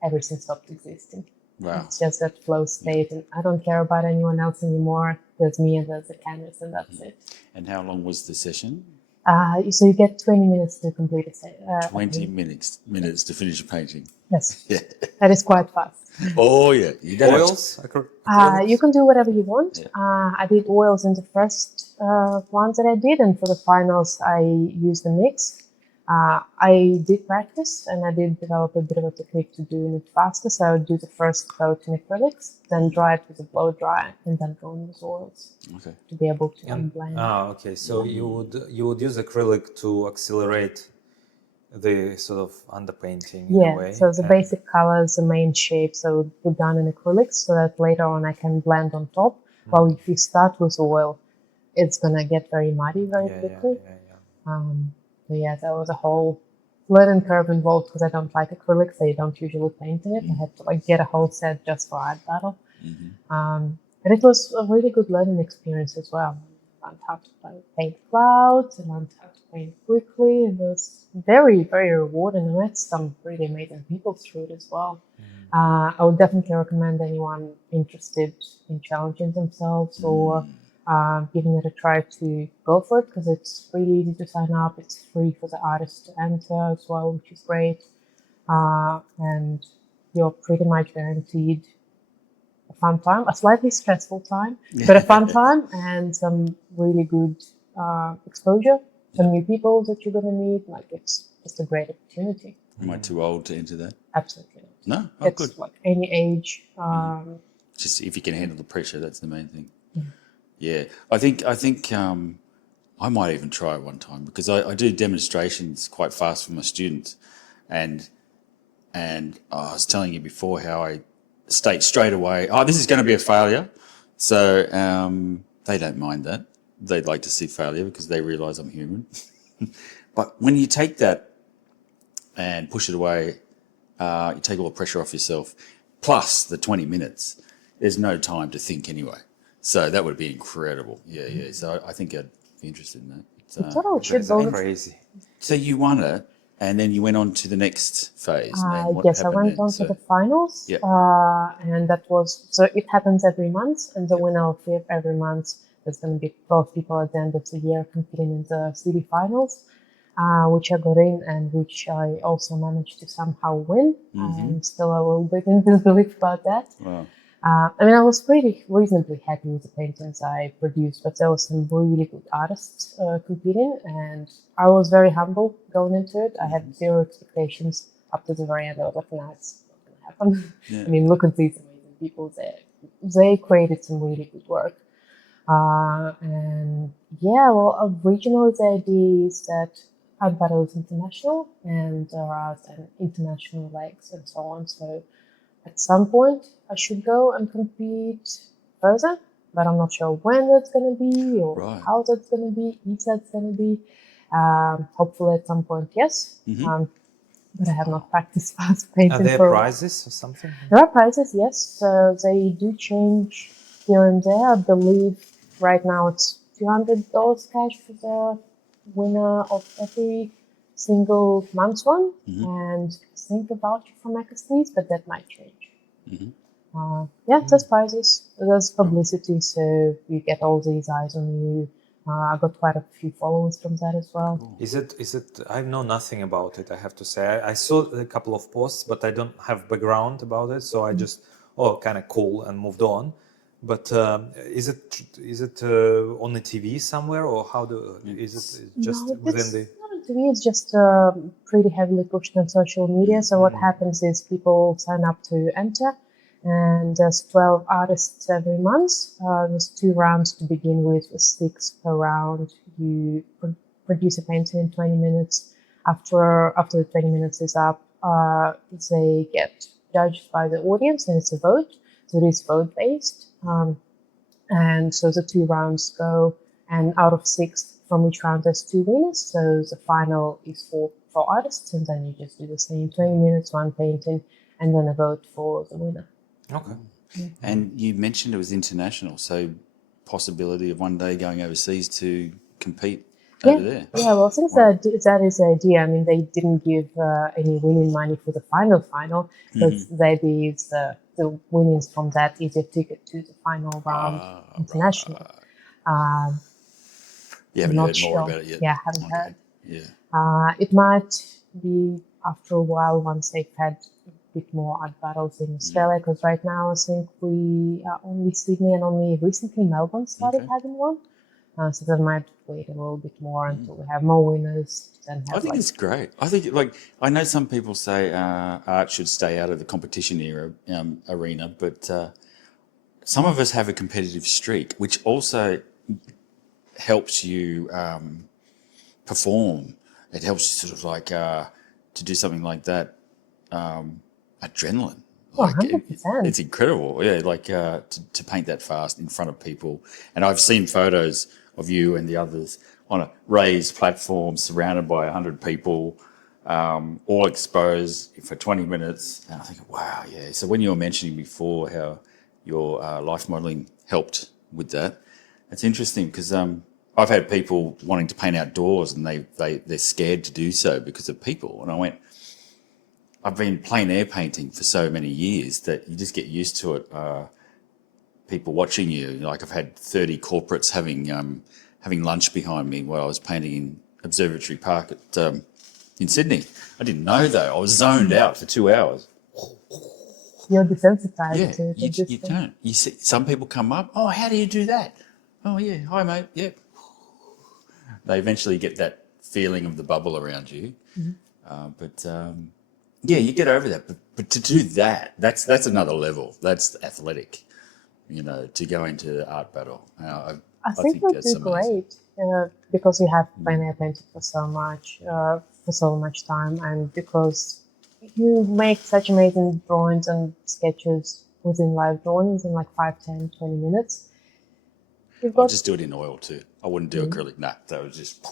everything stopped existing. Wow. It's just that flow state, and I don't care about anyone else anymore. There's me and there's the canvas, and that's it. And how long was the session? So you get 20 minutes to complete a 20 minutes to finish a painting. Yes. Yeah. That is quite fast. Oh, yeah. You don't Oils? You can do whatever you want. Yeah. I did oils in the first ones that I did, and for the finals, I used a mix. I did practice, and I did develop a bit of a technique to doing it faster. So I would do the first coat in acrylics, then dry it with a blow dryer, and then go in with oils to be able to unblend. Okay. So you would use acrylic to accelerate the sort of underpainting in a way. So the basic colors, the main shapes, I would put down in acrylics so that later on I can blend on top. While if you start with oil, it's gonna get very muddy very quickly. So yeah, there was a whole learning curve involved because I don't like acrylics. I don't usually paint in it. I had to get a whole set just for Art Battle. But it was a really good learning experience as well. I learned how to paint clouds, I learned how to paint quickly. It was very, very rewarding. I met some pretty amazing people through it as well. I would definitely recommend anyone interested in challenging themselves or giving it a try to go for it, because it's really easy to sign up. It's free for the artists to enter as well, which is great. And you're pretty much guaranteed a fun time, a slightly stressful time, but a fun time and some really good exposure, some new people that you're going to meet. Like, it's just a great opportunity. Am I too old to enter that? Absolutely not. No? Oh, it's good. like any age. Just if you can handle the pressure, that's the main thing. Yeah. I think I might even try it one time, because I do demonstrations quite fast for my students, and I was telling you before how I state straight away, this is going to be a failure. So they don't mind that. They'd like to see failure because they realise I'm human. But when you take that and push it away, you take all the pressure off yourself, plus the 20 minutes, there's no time to think anyway. So that would be incredible. Yeah. So I think I'd be interested in that. Totally should go. Crazy. So you won it. And then you went on to the next phase. And what Yes, I happened went then? on to the finals, Yeah. and that was so. It happens every month, and the winner of every month, there's going to be 12 people at the end of the year competing in the city finals, which I got in, and which I also managed to somehow win. I'm still a little bit in disbelief about that. Wow. I mean, I was pretty reasonably happy with the paintings I produced, but there were some really good artists competing, and I was very humble going into it. I had zero expectations up to the very end. I was like, nah, it's not going to happen. Yeah. I mean, look at these amazing people there. They created some really good work. And yeah, well, originally the idea is that Art Battle is international, and there are international legs and so on. So at some point, I should go and compete further, but I'm not sure when that's going to be or Right. how that's going to be, if that's going to be. Hopefully, at some point, yes. But I have not practiced fast painting. Are there prizes or something? There are prizes, yes. So they do change here and there. I believe right now it's $200 cash for the winner of every single month's one, and I think a voucher for Maksim, but that might change. Yeah, there's prizes, there's publicity, so you get all these eyes on you. I got quite a few followers from that as well. Is it? I know nothing about it. I have to say. I saw a couple of posts, but I don't have background about it, so I just kind of cool and moved on. But is it on the TV somewhere, or is it just within the? Not on TV. It's just pretty heavily pushed on social media. So what happens is people sign up to enter, and there's 12 artists every month. There's 2 rounds to begin with 6 per round. You produce a painting in 20 minutes. After the 20 minutes is up, they get judged by the audience, and it's a vote. So it is vote based. And so the 2 rounds go, and out of 6 from each round, there's 2 winners. So the final is for artists, and then you just do the same 20 minutes, 1 painting, and then a vote for the winner. Okay. And you mentioned it was international, so possibility of one day going overseas to compete over there. Yeah, well, since that is the idea, I mean, they didn't give any winning money for the final, because the idea is the winnings from that is a ticket to the final round international. You haven't heard more about it yet? Yeah, I haven't heard. Yeah. It might be after a while once they've had a bit more art battles in Australia, because right now I think we are only Sydney and only recently Melbourne started having one. So they might wait a little bit more until we have more winners. I think it's great. I think, I know some people say art should stay out of the competition arena, but some of us have a competitive streak, which also helps you perform. It helps you sort of to do something like that. Adrenaline. 100%. It's incredible. Yeah, to paint that fast in front of people. And I've seen photos of you and the others on a raised platform surrounded by 100 people, all exposed for 20 minutes. And I think, wow, yeah. So when you were mentioning before how your life modelling helped with that, it's interesting because I've had people wanting to paint outdoors and they're scared to do so because of people. And I went, I've been plein air painting for so many years that you just get used to it. People watching you, like I've had 30 corporates having lunch behind me while I was painting in Observatory Park in Sydney. I didn't know though. I was zoned out for 2 hours. You're desensitized to it. You don't. You see some people come up. Oh, how do you do that? Oh yeah, hi mate. Yep. They eventually get that feeling of the bubble around you, yeah, you get over that. But to do that's another level. That's athletic. To go into the art battle. I think you'll do great because you have plein air painted for so much time, and because you make such amazing drawings and sketches within live drawings in like 5, 10, 20 minutes. I'll just do it in oil too. I wouldn't do acrylic. Nah, that was just.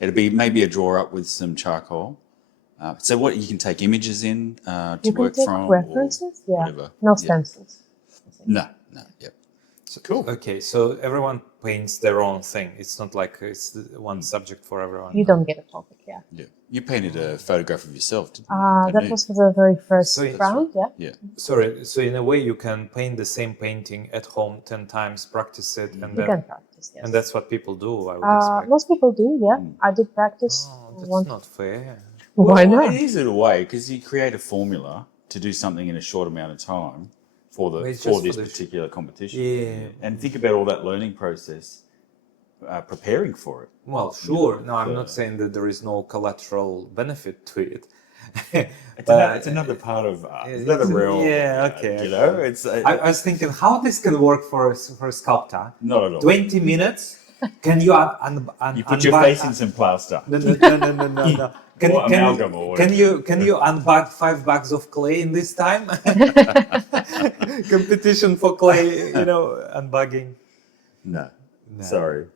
It'd be maybe a draw up with some charcoal. So what you can take images in to you work can take from, references, or whatever. No stencils. No, yep. Cool. Okay, so everyone paints their own thing. It's not like it's one subject for everyone. You don't get a topic, yeah. Yeah. You painted a photograph of yourself, didn't you? That was for the very first So it's round, yeah. Yeah. Sorry, so in a way you can paint the same painting at home 10 times, practice it, and You then can practice, yes. and that's what people do, I would expect. Most people do, yeah. I did practice. Oh, that's once. not fair. Why Well, not? it is in a way, because you create a formula to do something in a short amount of time for Well, it's for just this for the particular competition. Yeah. And think about all that learning process, preparing for it. Well, sure. No, I'm So- not saying that there is no collateral benefit to it. It's another part of it's another realm. Yeah, okay. You know, it's I was thinking how this can work for a sculptor. not at all. 20 minutes. Can you You put your face in some plaster. No. Or amalgam or can you unbag 5 bags of clay in this time? Competition for clay, unbagging. No. Sorry.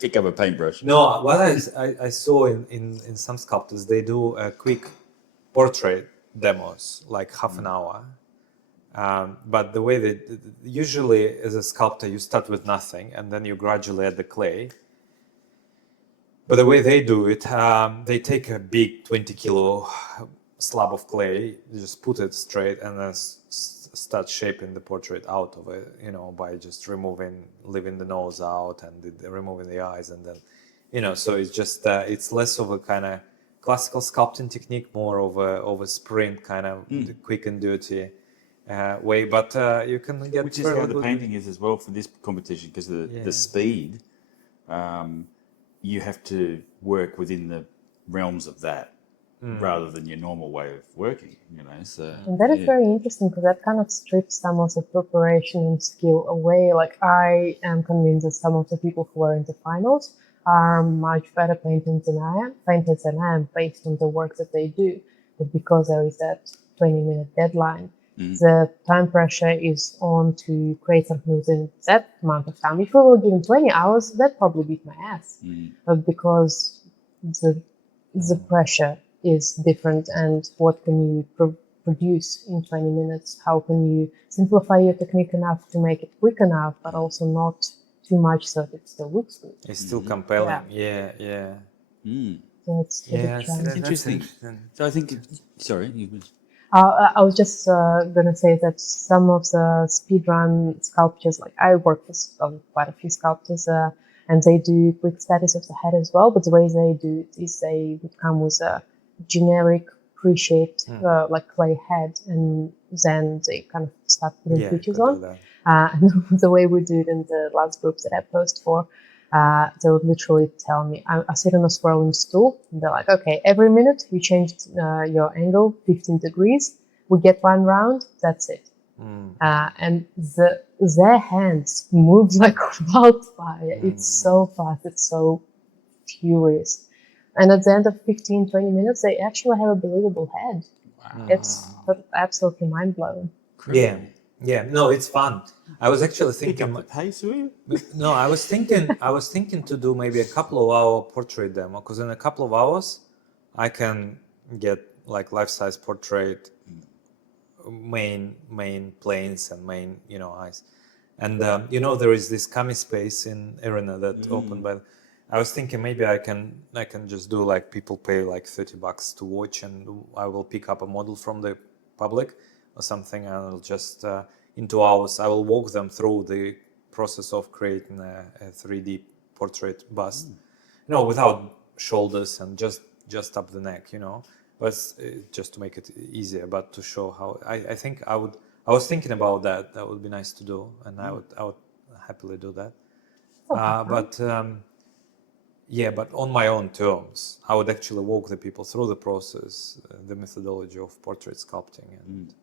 Pick up a paintbrush. No, what I saw in some sculptors, they do quick portrait demos, like half an hour. But the way that usually as a sculptor, you start with nothing and then you gradually add the clay. But the way they do it, they take a big 20-kilo slab of clay, just put it straight, and then start shaping the portrait out of it, by just leaving the nose out and removing the eyes, and then, so it's just it's less of a kind of classical sculpting technique, more of a sprint kind of quick and dirty way. But you can get Which is very how the good- painting is as well for this competition, because the speed, you have to work within the realms of that rather than your normal way of working, so And that is very interesting because that kind of strips some of the preparation and skill away. Like, I am convinced that some of the people who are in the finals are much better painters than I am based on the work that they do. But because there is that 20-minute deadline, the time pressure is on to create something within that amount of time. If we were given 20 hours, that'd probably beat my ass. But because the pressure is different, and what can you produce in 20 minutes? How can you simplify your technique enough to make it quick enough, but also not too much so that it still looks good? It's still compelling. Yeah. So it's a big challenge. That's interesting. So I think, sorry, I was just gonna say that some of the speedrun sculptures, like I work with quite a few sculptors, and they do quick status of the head as well. But the way they do it is they would come with a generic pre-shaped like clay head, and then they kind of start putting features on. And the way we do it in the last groups that I post for, they would literally tell me, I sit on a swirling stool, and they're like, okay, every minute you change your angle 15 degrees, we get 1 round, that's it. And their hands move like wildfire. It's so fast, it's so furious. And at the end of 15, 20 minutes, they actually have a believable head. Wow. It's absolutely mind-blowing. Yeah. No, it's fun. I was actually thinking. the pace, will you? No, I was thinking to do maybe a couple of hour portrait demo, because in a couple of hours, I can get like life-size portrait, main planes and main eyes, and there is this Kami space in Arena that opened by. I was thinking maybe I can just do like people pay like $30 to watch, and I will pick up a model from the public or something, and I'll just in 2 hours I will walk them through the process of creating a 3D portrait bust, without shoulders and just up the neck, but just to make it easier, but to show how I think I was thinking about that. That would be nice to do, and I would happily do that. But on my own terms, I would actually walk the people through the process, the methodology of portrait sculpting, and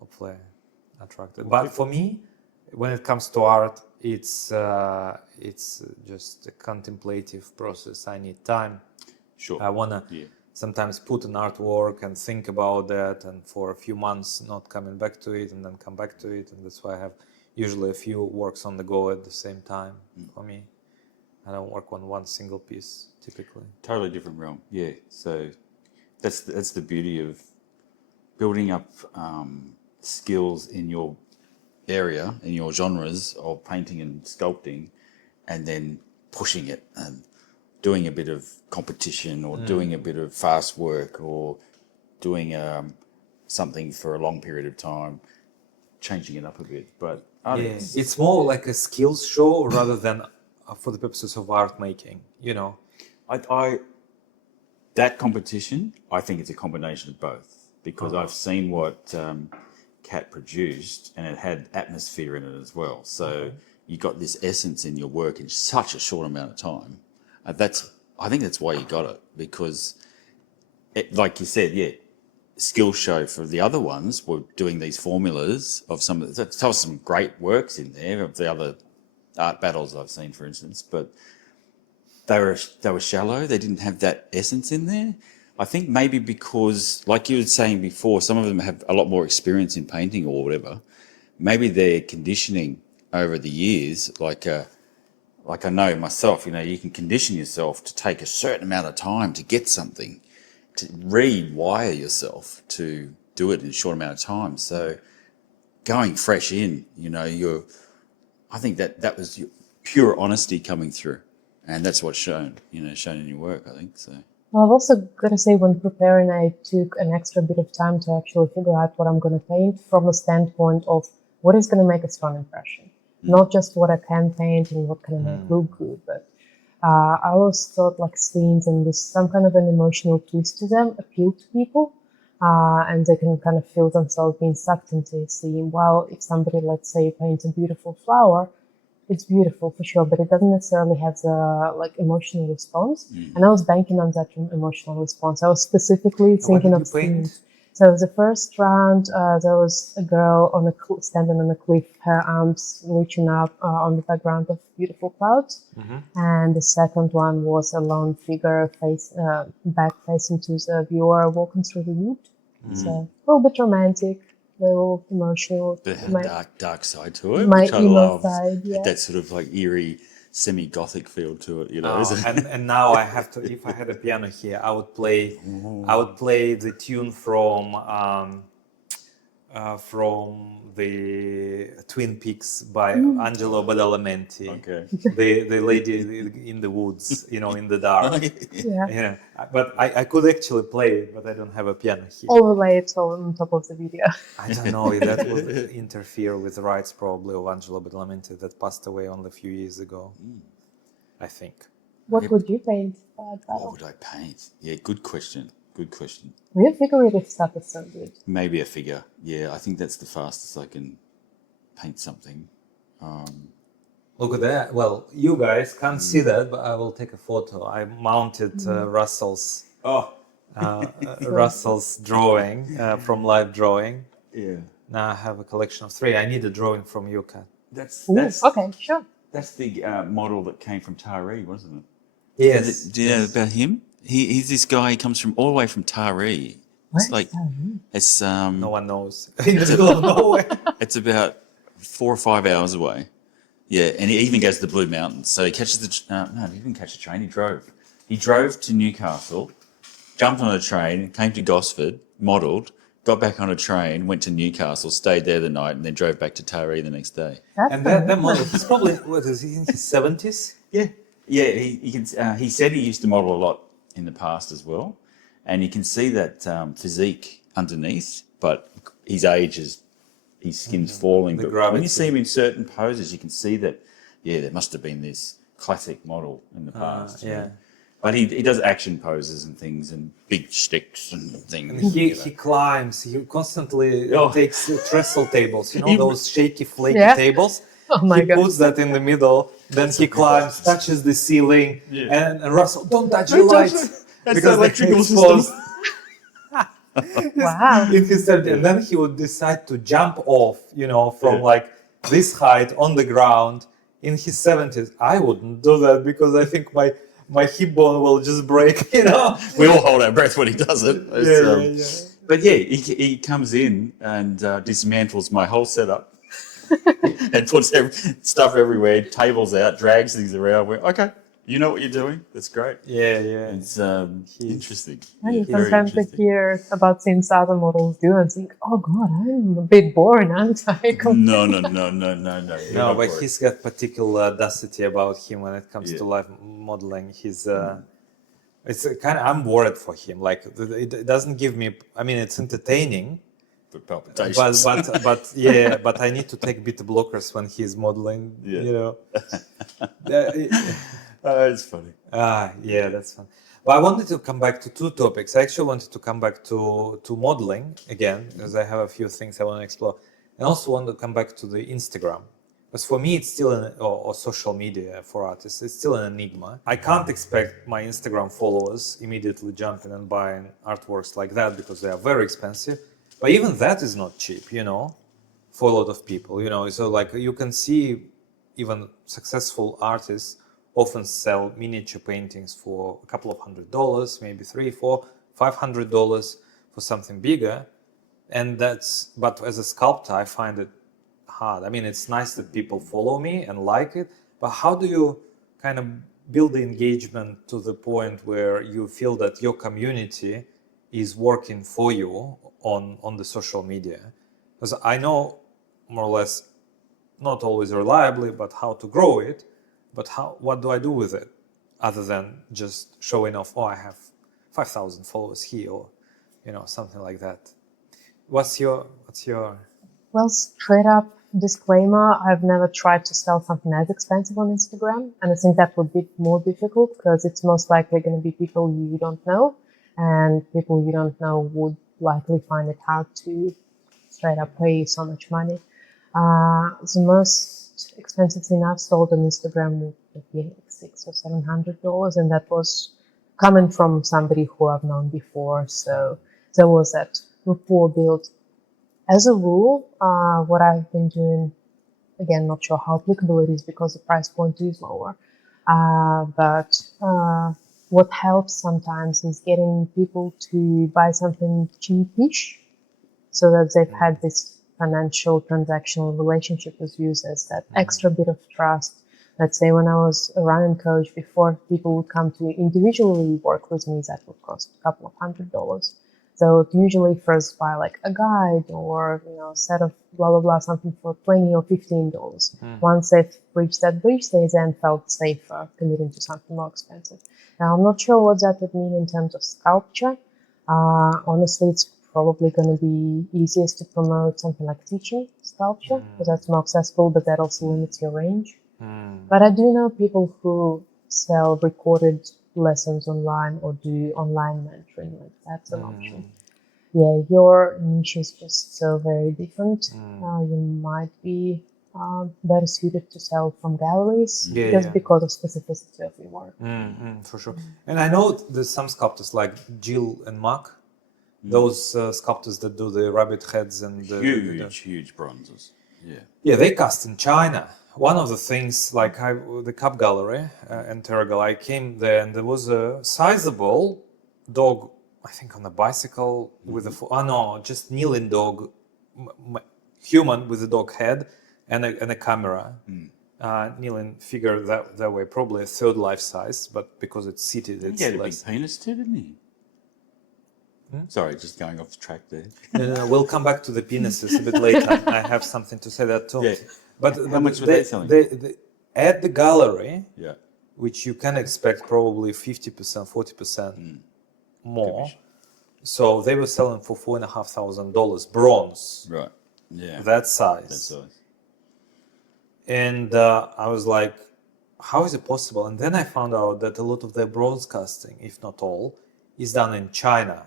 hopefully attract it. But for me, when it comes to art, it's just a contemplative process. I need time. Sure. I wanna sometimes put an artwork and think about that, and for a few months not coming back to it, and then come back to it, and that's why I have usually a few works on the go at the same time. For me, I don't work on one single piece typically. Totally different realm. Yeah. So that's the beauty of building up skills in your area, in your genres of painting and sculpting, and then pushing it and doing a bit of competition or doing a bit of fast work or doing something for a long period of time, changing it up a bit. But it's more like a skills show rather than for the purposes of art making, you know. I that competition, I think it's a combination of both, because I've seen what Kat produced, and it had atmosphere in it as well. So you got this essence in your work in such a short amount of time. I think that's why you got it, because, like you said, skill show for the other ones were doing these formulas of some great works in there of the other art battles I've seen, for instance, but they were shallow. They didn't have that essence in there. I think maybe because, like you were saying before, some of them have a lot more experience in painting or whatever. Maybe their conditioning over the years, like I know myself, you know, you can condition yourself to take a certain amount of time to get something, to rewire yourself to do it in a short amount of time. So going fresh in, you know, I think that was your pure honesty coming through, and that's what's shown in your work, I think. So. Well, I've also got to say, when preparing, I took an extra bit of time to actually figure out what I'm going to paint from the standpoint of what is going to make a strong impression. Not just what I can paint and what can I make look good, but I always thought like scenes and with some kind of an emotional twist to them appeal to people, and they can kind of feel themselves being sucked into a scene. While if somebody, let's say, paints a beautiful flower, it's beautiful for sure, but it doesn't necessarily have the like emotional response. And I was banking on that emotional response. I was specifically thinking of scenes. So the first round, there was a girl on standing on a cliff, her arms reaching up on the background of beautiful clouds. And the second one was a lone figure back facing to the viewer, walking through the wood. So a little bit romantic, a little emotional. But it had a dark side to it, my which I emo love. side, yeah. That sort of like eerie, semi-gothic feel to it, you know. And now I have to. If I had a piano here, I would play the tune from the Twin Peaks by Angelo Badalamenti. Okay. The lady in the woods, you know, in the dark. Yeah. Yeah. But I could actually play it, but I don't have a piano here. Overlay it on top of the video. I don't know if that would interfere with the rights probably of Angelo Badalamenti that passed away only a few years ago. I think. What would you paint? What would I paint? Yeah, good question. Good question. Real figurative stuff is so good. Maybe a figure. Yeah, I think that's the fastest I can paint something. Look at that. Well, you guys can't see that, but I will take a photo. I mounted Russell's Russell's drawing from Live Drawing. Yeah. Now I have a collection of 3. I need a drawing from you, Kat. That's okay, sure. That's the model that came from Taree, wasn't it? Yes. Do you know about him? He's this guy. He comes from all the way from Taree. It's like it's No one knows. In the middle of nowhere. It's about 4 or 5 hours away. Yeah, and he even goes to the Blue Mountains. So he catches no, he didn't catch a train. He drove. He drove to Newcastle, jumped on a train, came to Gosford, modelled, got back on a train, went to Newcastle, stayed there the night, and then drove back to Taree the next day. And that model, he's probably, what is he, in his 70s? Yeah. Yeah, he said he used to model a lot in the past as well. And you can see that physique underneath, but his age is, his skin's falling. But when you see him in certain poses, you can see that, there must have been this classic model in the past. Yeah. But he does action poses and things and big sticks and things. And he climbs, he constantly takes trestle tables, you know, those shaky, flaky tables. Oh my God. He puts that in the middle, then he climbs, touches the ceiling, and Russell, don't touch the lights. That's the electrical system. Wow. And then he would decide to jump off, you know, from like this height on the ground in his 70s. I wouldn't do that because I think my hip bone will just break, you know. We all hold our breath when he does it. Yeah. But he comes in and dismantles my whole setup and puts stuff everywhere, tables out, drags things around. We're okay. You know what you're doing. That's great. Yeah, yeah. It's interesting. And Yeah, very sometimes I interesting. hear about things other models do and think, oh God, I'm a bit boring, aren't I? No. You're No, not but boring. he's got particular audacity about him when it comes Yeah. to live modeling. He's it's kind of, I'm worried for him. Like it doesn't give me. I mean, it's entertaining, For palpitations. but I need to take beta blockers when he's modeling. Yeah. You know. It's funny. Yeah, that's fun. But I wanted to come back to two topics. I actually wanted to come back to modeling again, because I have a few things I want to explore, and also want to come back to the Instagram. Because for me, it's still or social media for artists, it's still an enigma. I can't expect my Instagram followers immediately jumping and buying artworks like that because they are very expensive. But even that is not cheap, you know, for a lot of people, you know. So like you can see even successful artists often sell miniature paintings for a couple of $100, maybe $300, $400, $500 for something bigger. And but as a sculptor, I find it hard. I mean, it's nice that people follow me and like it, but how do you kind of build the engagement to the point where you feel that your community is working for you on the social media? Because I know more or less, not always reliably, but how to grow it. But what do I do with it other than just showing off, oh, I have 5,000 followers here, or, you know, something like that. What's your Well, straight up disclaimer, I've never tried to sell something as expensive on Instagram. And I think that would be more difficult because it's most likely going to be people you don't know. And people you don't know would likely find it hard to straight up pay so much money. The most expensive thing I've sold on Instagram would be like $600 or $700, and that was coming from somebody who I've known before. So there was that rapport built. As a rule, what I've been doing, again, not sure how applicable it is because the price point is lower, but what helps sometimes is getting people to buy something cheapish so that they've had this financial transactional relationship with users, that extra bit of trust. Let's say when I was a running coach, before people would come to individually work with me, that would cost a couple of $100. So it usually first buy like a guide or, you know, a set of blah, blah, blah, something for $20 or $15. Once they've reached that bridge, they then felt safer committing to something more expensive. Now, I'm not sure what that would mean in terms of sculpture. Honestly, it's probably going to be easiest to promote something like teaching sculpture because that's more accessible, but that also limits your range. But I do know people who sell recorded lessons online or do online mentoring. Like that's an option. Yeah, your niche is just so very different. You might be better suited to sell from galleries just because of specificity of your work. For sure. And I know there's some sculptors like Jill and Mark, those sculptors that do the rabbit heads and huge bronzes. Yeah, they cast in China. One of the things, like the Cup Gallery in Terragal, I came there and there was a sizable dog, I think on a bicycle with just kneeling dog, human with a dog head and a camera. Kneeling figure that way, probably a third life size, but because it's seated, it's He had a less. big penis too, didn't he? Sorry, just going off the track there. No, we'll come back to the penises a bit later. I have something to say that too. Yeah. But how much were they selling? At the gallery, Yeah. which you can expect probably 50%, 40% more. So they were selling for $4,500 bronze. Right. Yeah. That size. And I was like, how is it possible? And then I found out that a lot of their bronze casting, if not all, is done in China.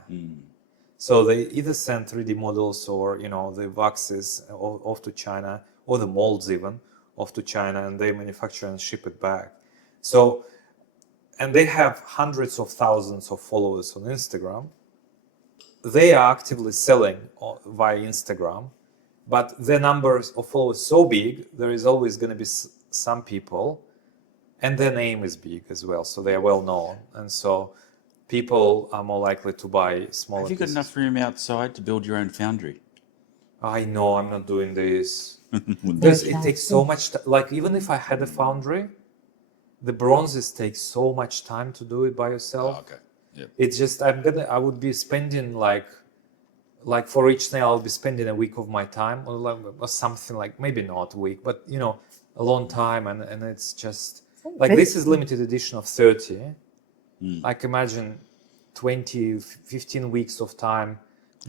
So they either send 3D models or, you know, the waxes off to China, or the molds even off to China, and they manufacture and ship it back. So, and they have hundreds of thousands of followers on Instagram. They are actively selling via Instagram, but their numbers of followers so big, there is always going to be some people, and their name is big as well, so they are well known, and so people are more likely to buy smaller Have you got pieces. enough room outside to build your own foundry? I know I'm not doing this. It takes so much. Like even if I had a foundry, the bronzes take so much time to do it by yourself. Oh, okay. Yep. It's just I would be spending like for each nail I'll be spending a week of my time or something, like maybe not a week, but you know, a long time, and it's just like this is limited edition of 30. Like imagine 20, 15 weeks of time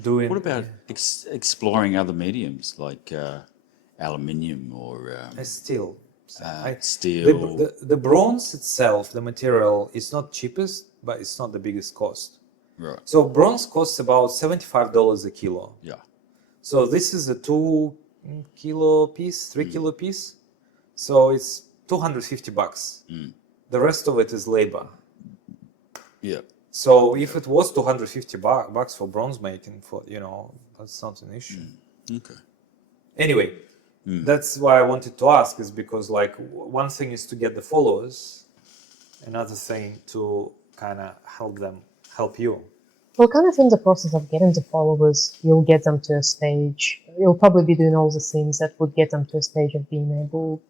doing. What about exploring other mediums like aluminium or steel? steel? The bronze itself, the material, is not cheapest, but it's not the biggest cost. Right. So bronze costs about $75 a kilo. Yeah. So this is a 2 kilo piece, 3 kilo piece. So it's $250. The rest of it is labor. Yeah. So if it was $250 for bronze making, for that's not an issue. Okay. Anyway, that's why I wanted to ask, is because like one thing is to get the followers, another thing to kind of help you. Well, kind of in the process of getting the followers, you'll get them to a stage. You'll probably be doing all the things that would get them to a stage of being able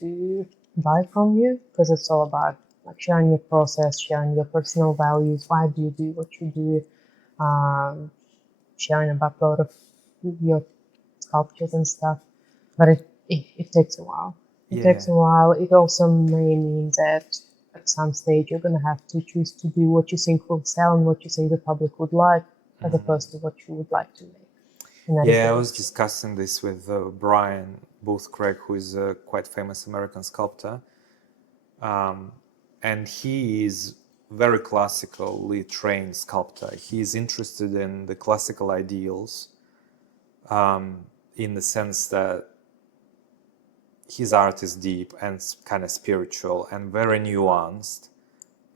to buy from you, because it's all about like sharing your process, sharing your personal values. Why do you do what you do? Sharing a backload of your sculptures and stuff. But it takes a while. It takes a while. It also may mean that at some stage you're going to have to choose to do what you think will sell and what you think the public would like, as opposed to what you would like to make. Yeah, I was discussing this with Brian Booth Craig, who is a quite famous American sculptor. And he is very classically trained sculptor. He is interested in the classical ideals, in the sense that his art is deep and kind of spiritual and very nuanced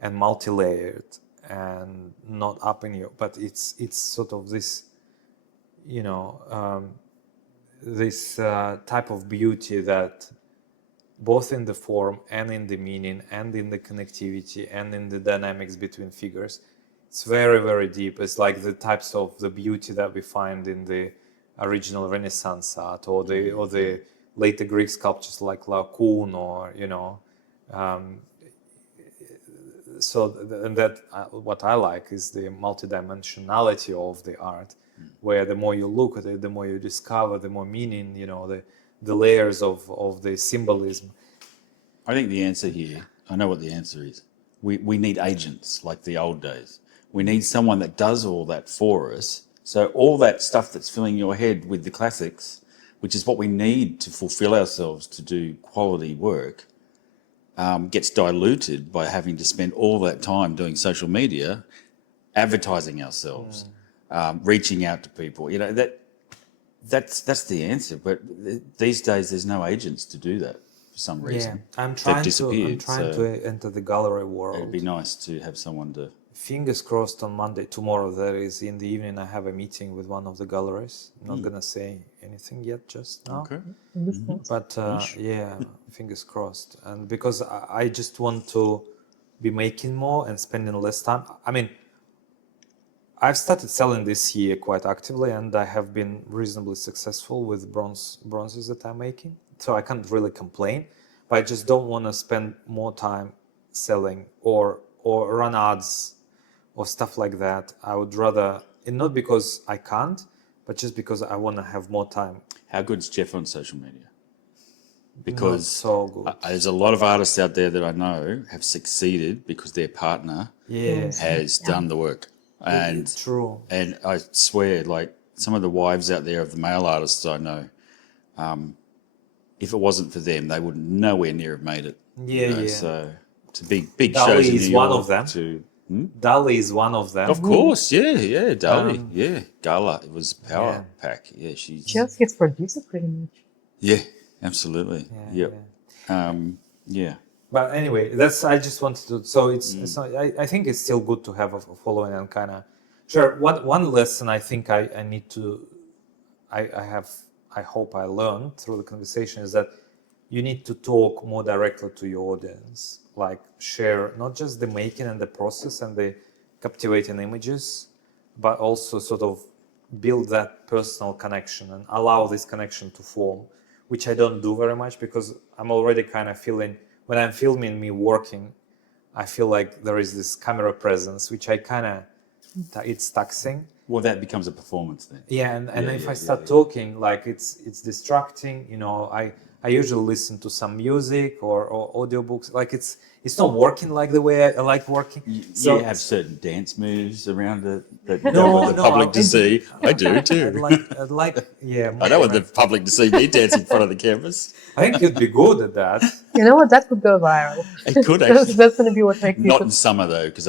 and multi-layered and not up in you, but it's sort of this, this type of beauty that both in the form and in the meaning and in the connectivity and in the dynamics between figures, it's very, very deep. It's like the types of the beauty that we find in the original Renaissance art or the later Greek sculptures like Laocoon, or what I like is the multidimensionality of the art, where the more you look at it, the more you discover, the more meaning, the layers of the symbolism. I think the answer here, I know what the answer is. We need agents like the old days. We need someone that does all that for us. So all that stuff that's filling your head with the classics, which is what we need to fulfill ourselves to do quality work, gets diluted by having to spend all that time doing social media, advertising ourselves, reaching out to people. That's the answer. But these days, there's no agents to do that for some reason. Yeah, I'm trying so to enter the gallery world. It'd be nice to have someone to. Fingers crossed on Monday, tomorrow, there is in the evening, I have a meeting with one of the galleries. I'm not going to say anything yet just now. Okay. But fingers crossed. And because I just want to be making more and spending less time. I mean, I've started selling this year quite actively, and I have been reasonably successful with bronzes that I'm making. So I can't really complain, but I just don't want to spend more time selling or run ads or stuff like that. I would rather, and not because I can't, but just because I want to have more time. How good's Jeff on social media? Because not so good. There's a lot of artists out there that I know have succeeded because their partner has done the work. And true. And I swear, like some of the wives out there of the male artists I know, if it wasn't for them, they would nowhere near have made it. So it's a big shows in New York. One of them. Dali is one of them. Of course, yeah, Dali, Gala. It was Power Pack. Yeah, she just gets producer pretty much. Yeah, absolutely. Yeah. But anyway, I just wanted to. So it's not, I think it's still good to have a following and kind of. Sure. One lesson I think I need to. I hope I learned through the conversation is that you need to talk more directly to your audience. Like share not just the making and the process and the captivating images, but also sort of build that personal connection and allow this connection to form, which I don't do very much because I'm already kind of feeling when I'm filming me working, I feel like there is this camera presence, which I kind of, it's taxing. Well, that becomes a performance then. Yeah, and if I start talking, like it's distracting. You know, I usually listen to some music or audiobooks. Like it's not working like the way I like working. You have certain dance moves around that you No, don't want the no, public to see. I do too. I'd like, yeah. I don't want the public to see me dance in front of the cameras. I think you'd be good at that. You know what? That could go viral. It could actually. That's going to be what makes Not people. in summer though, because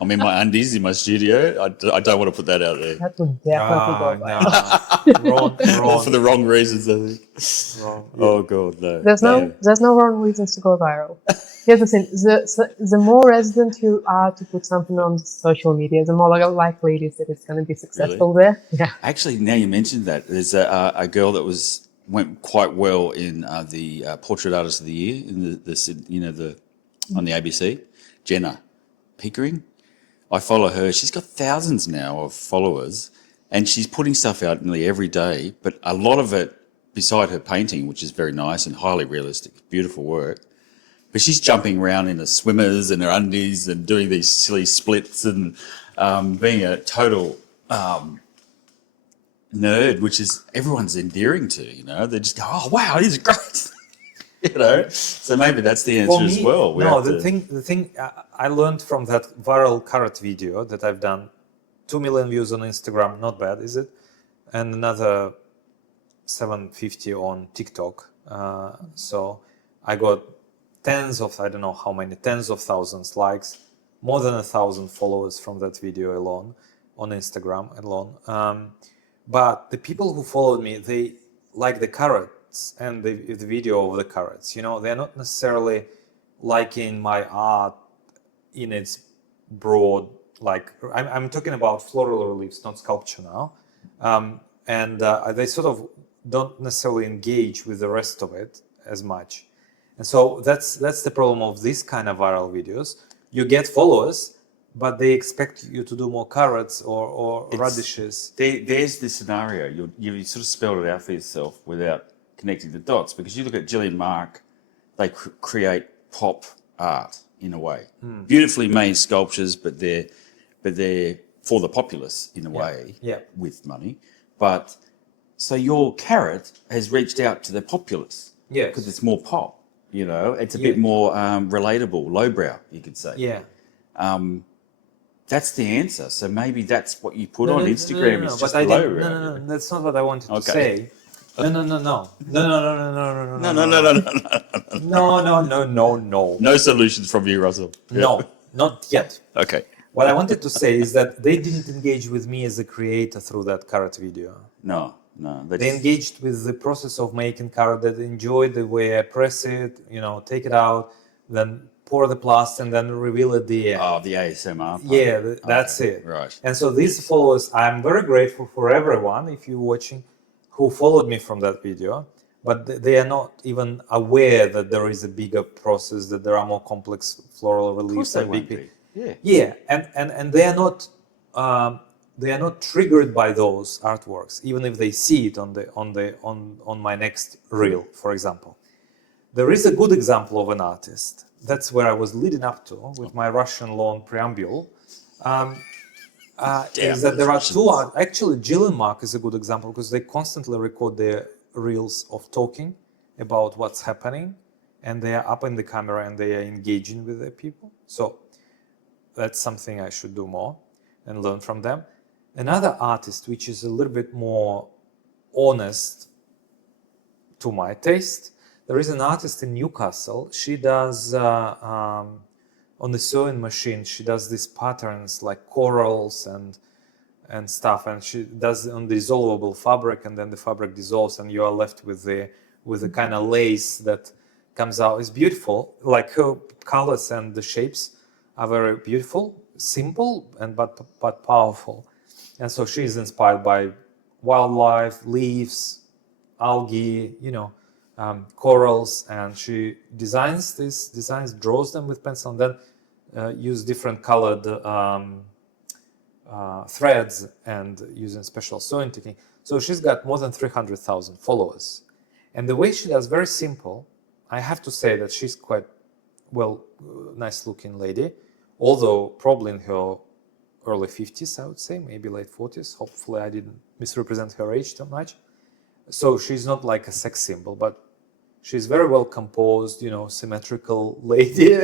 I'm in my undies in my studio. I don't want to put that out there. That would definitely go viral. No, wrong. For the wrong reasons, I think. Wrong. Oh God, no. There's no wrong reasons to go viral. Here's the thing: the more resident you are to put something on social media, the more likely it is that it's going to be successful there. Yeah. Actually, now you mentioned that, there's a girl that went quite well in the Portrait Artist of the Year in the on the ABC, Jenna Pickering. I follow her. She's got thousands now of followers, and she's putting stuff out nearly every day. But a lot of it, beside her painting, which is very nice and highly realistic, beautiful work. But she's jumping around in her swimmers and her undies and doing these silly splits and being a total nerd, which is everyone's endearing to. You know, they just go, "Oh wow, this is great." You know, so maybe that's the answer as well. The thing I learned from that viral carrot video that I've done, 2 million views on Instagram, not bad, is it? And another 750 on TikTok. So I got tens of thousands likes, more than 1,000 followers from that video alone on Instagram alone. But the people who followed me, they like the carrots and the video of the carrots. You know, they're not necessarily liking my art in its broad, like I'm talking about floral reliefs, not sculpture now. And they sort of don't necessarily engage with the rest of it as much. And so that's the problem of this kind of viral videos. You get followers, but they expect you to do more carrots or radishes. There's the scenario. You sort of spelled it out for yourself without connecting the dots, because you look at Gillian Mark, they create pop art in a way. Beautifully made sculptures, but they're for the populace in a way, with money. But so your carrot has reached out to the populace, because it's more pop. You know, it's a bit more relatable, lowbrow, you could say. Yeah. That's the answer. So maybe that's what you put on Instagram. It's just lowbrow. No, that's not what I wanted to say. No. No solutions from you, Russell. No, not yet. Okay. What I wanted to say is that they didn't engage with me as a creator through that carrot video. No. They engaged with the process of making carrot. They enjoyed the way I press it, you know, take it out, then pour the plaster and then reveal at the end. Oh, the ASMR part. Yeah, that's it. Right. And so these followers, I'm very grateful for everyone, if you're watching, who followed me from that video, but they are not even aware that there is a bigger process, that there are more complex floral reliefs and big. Yeah, and they are not triggered by those artworks, even if they see it on my next reel, for example. There is a good example of an artist. That's where I was leading up to with my Russian long preamble. Is that there are two art. Actually, Gillian Mark is a good example because they constantly record their reels of talking about what's happening, and they are up in the camera and they are engaging with the people. So that's something I should do more and learn from them. Another artist, which is a little bit more honest to my taste, there is an artist in Newcastle. She does on the sewing machine. She does these patterns like corals and stuff, and she does it on dissolvable fabric, and then the fabric dissolves, and you are left with the kind of lace that comes out. It's beautiful. Like her colors and the shapes are very beautiful, simple but powerful. And so she's inspired by wildlife, leaves, algae, corals, and she draws them with pencil, and then use different colored threads and using special sewing technique. So she's got more than 300,000 followers. And the way she does, very simple. I have to say that she's quite nice-looking lady, although probably in her early 50s, I would say, maybe late 40s. Hopefully I didn't misrepresent her age too much. So she's not like a sex symbol, but she's very well composed, symmetrical lady.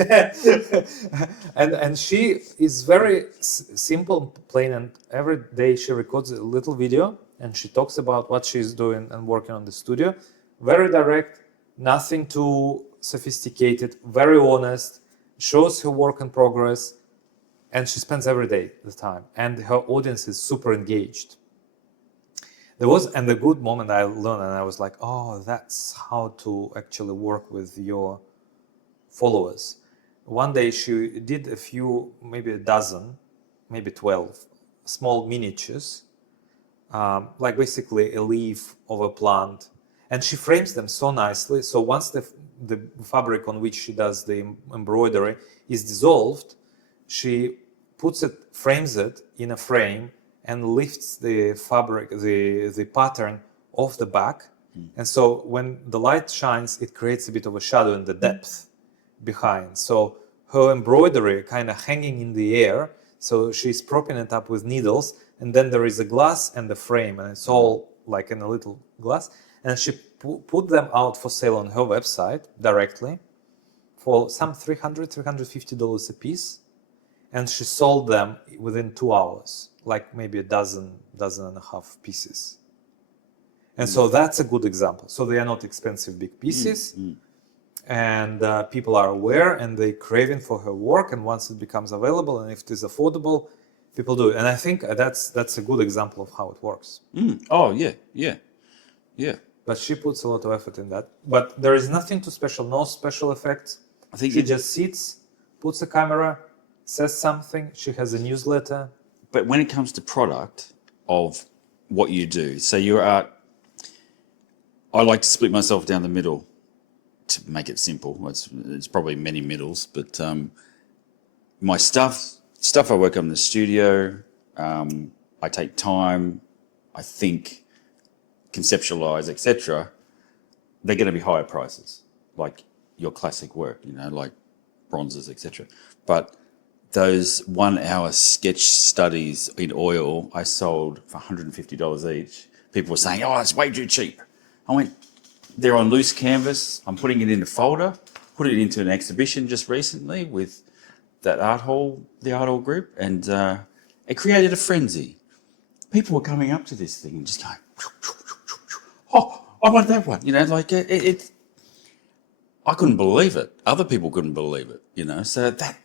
and she is very simple, plain, and every day she records a little video and she talks about what she's doing and working on the studio. Very direct, nothing too sophisticated, very honest, shows her work in progress, and she spends every day the time. And her audience is super engaged. The good moment I learned, and I was like, oh, that's how to actually work with your followers. One day she did a few, maybe a dozen, maybe 12 small miniatures, like basically a leaf of a plant. And she frames them so nicely. So once the fabric on which she does the embroidery is dissolved, she frames it in a frame and lifts the fabric, the pattern off the back. And so when the light shines, it creates a bit of a shadow in the depth behind. So her embroidery kind of hanging in the air. So she's propping it up with needles, and then there is a glass and the frame, and it's all like in a little glass. And she put them out for sale on her website directly for some $350 a piece. And she sold them within 2 hours, like maybe a dozen and a half pieces. And so that's a good example. So they are not expensive big pieces, and people are aware and they're craving for her work. And once it becomes available and if it is affordable, people do it. And I think that's a good example of how it works. Oh, yeah. But she puts a lot of effort in that. But there is nothing too special, no special effects. I think she just sits, puts a camera, says something. She has a newsletter. But when it comes to product of what you do, so your art, I like to split myself down the middle to make it simple. It's probably many middles, but my stuff I work on in the studio, I take time, I think, conceptualize, etc. They're going to be higher prices, like your classic work, like bronzes, etc. But those 1 hour sketch studies in oil I sold for $150 each. People were saying, oh, it's way too cheap. I went, they're on loose canvas. I'm putting it in a folder, put it into an exhibition just recently with the art hall group, and it created a frenzy. People were coming up to this thing and just going, oh, I want that one. I couldn't believe it. Other people couldn't believe it, so that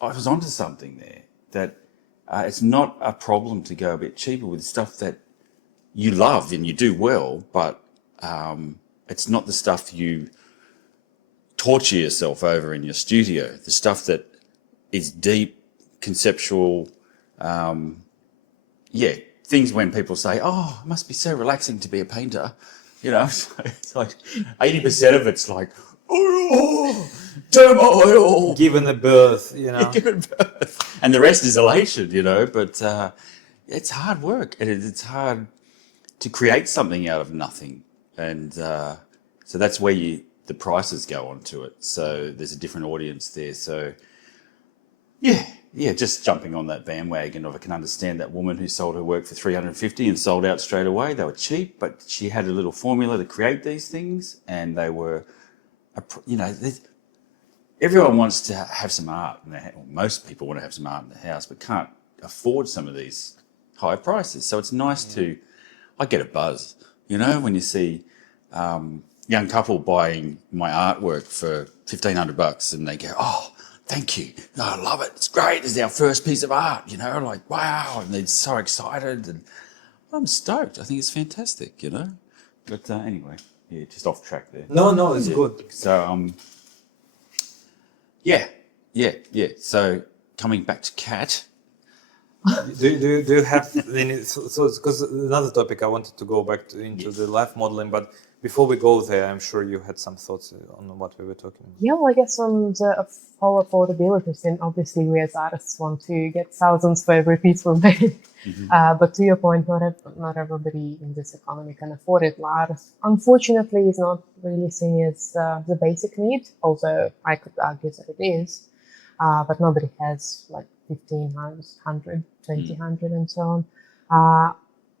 I was onto something there, that it's not a problem to go a bit cheaper with stuff that you love and you do well, but it's not the stuff you torture yourself over in your studio. The stuff that is deep, conceptual, things when people say, oh, it must be so relaxing to be a painter. It's like 80% of it's like, oh, turmoil. Given a birth, Given birth. And the rest is elation, but it's hard work. And it's hard to create something out of nothing. And so that's where the prices go onto it. So there's a different audience there. So yeah, just jumping on that bandwagon of I can understand that woman who sold her work for $350 and sold out straight away. They were cheap, but she had a little formula to create these things, and they were, everyone wants to have some art in their house. Most people want to have some art in their house, but can't afford some of these high prices. So it's nice I get a buzz, when you see young couple buying my artwork for $1,500 and they go, oh, thank you. No, I love it. It's great. It's our first piece of art, like, wow. And they're so excited. And I'm stoked. I think it's fantastic, But anyway, just off track there. No, it's good. So, yeah. So coming back to Kat, Do you have any? So because another topic I wanted to go back into the life modeling, but before we go there, I'm sure you had some thoughts on what we were talking about. Yeah, well, I guess on the whole affordability thing, obviously we as artists want to get thousands for every piece we make. But to your point, not everybody in this economy can afford it. Art, unfortunately, is not really seen as the basic need, although I could argue that it is. But nobody has like 1,500, 2,000, and so on.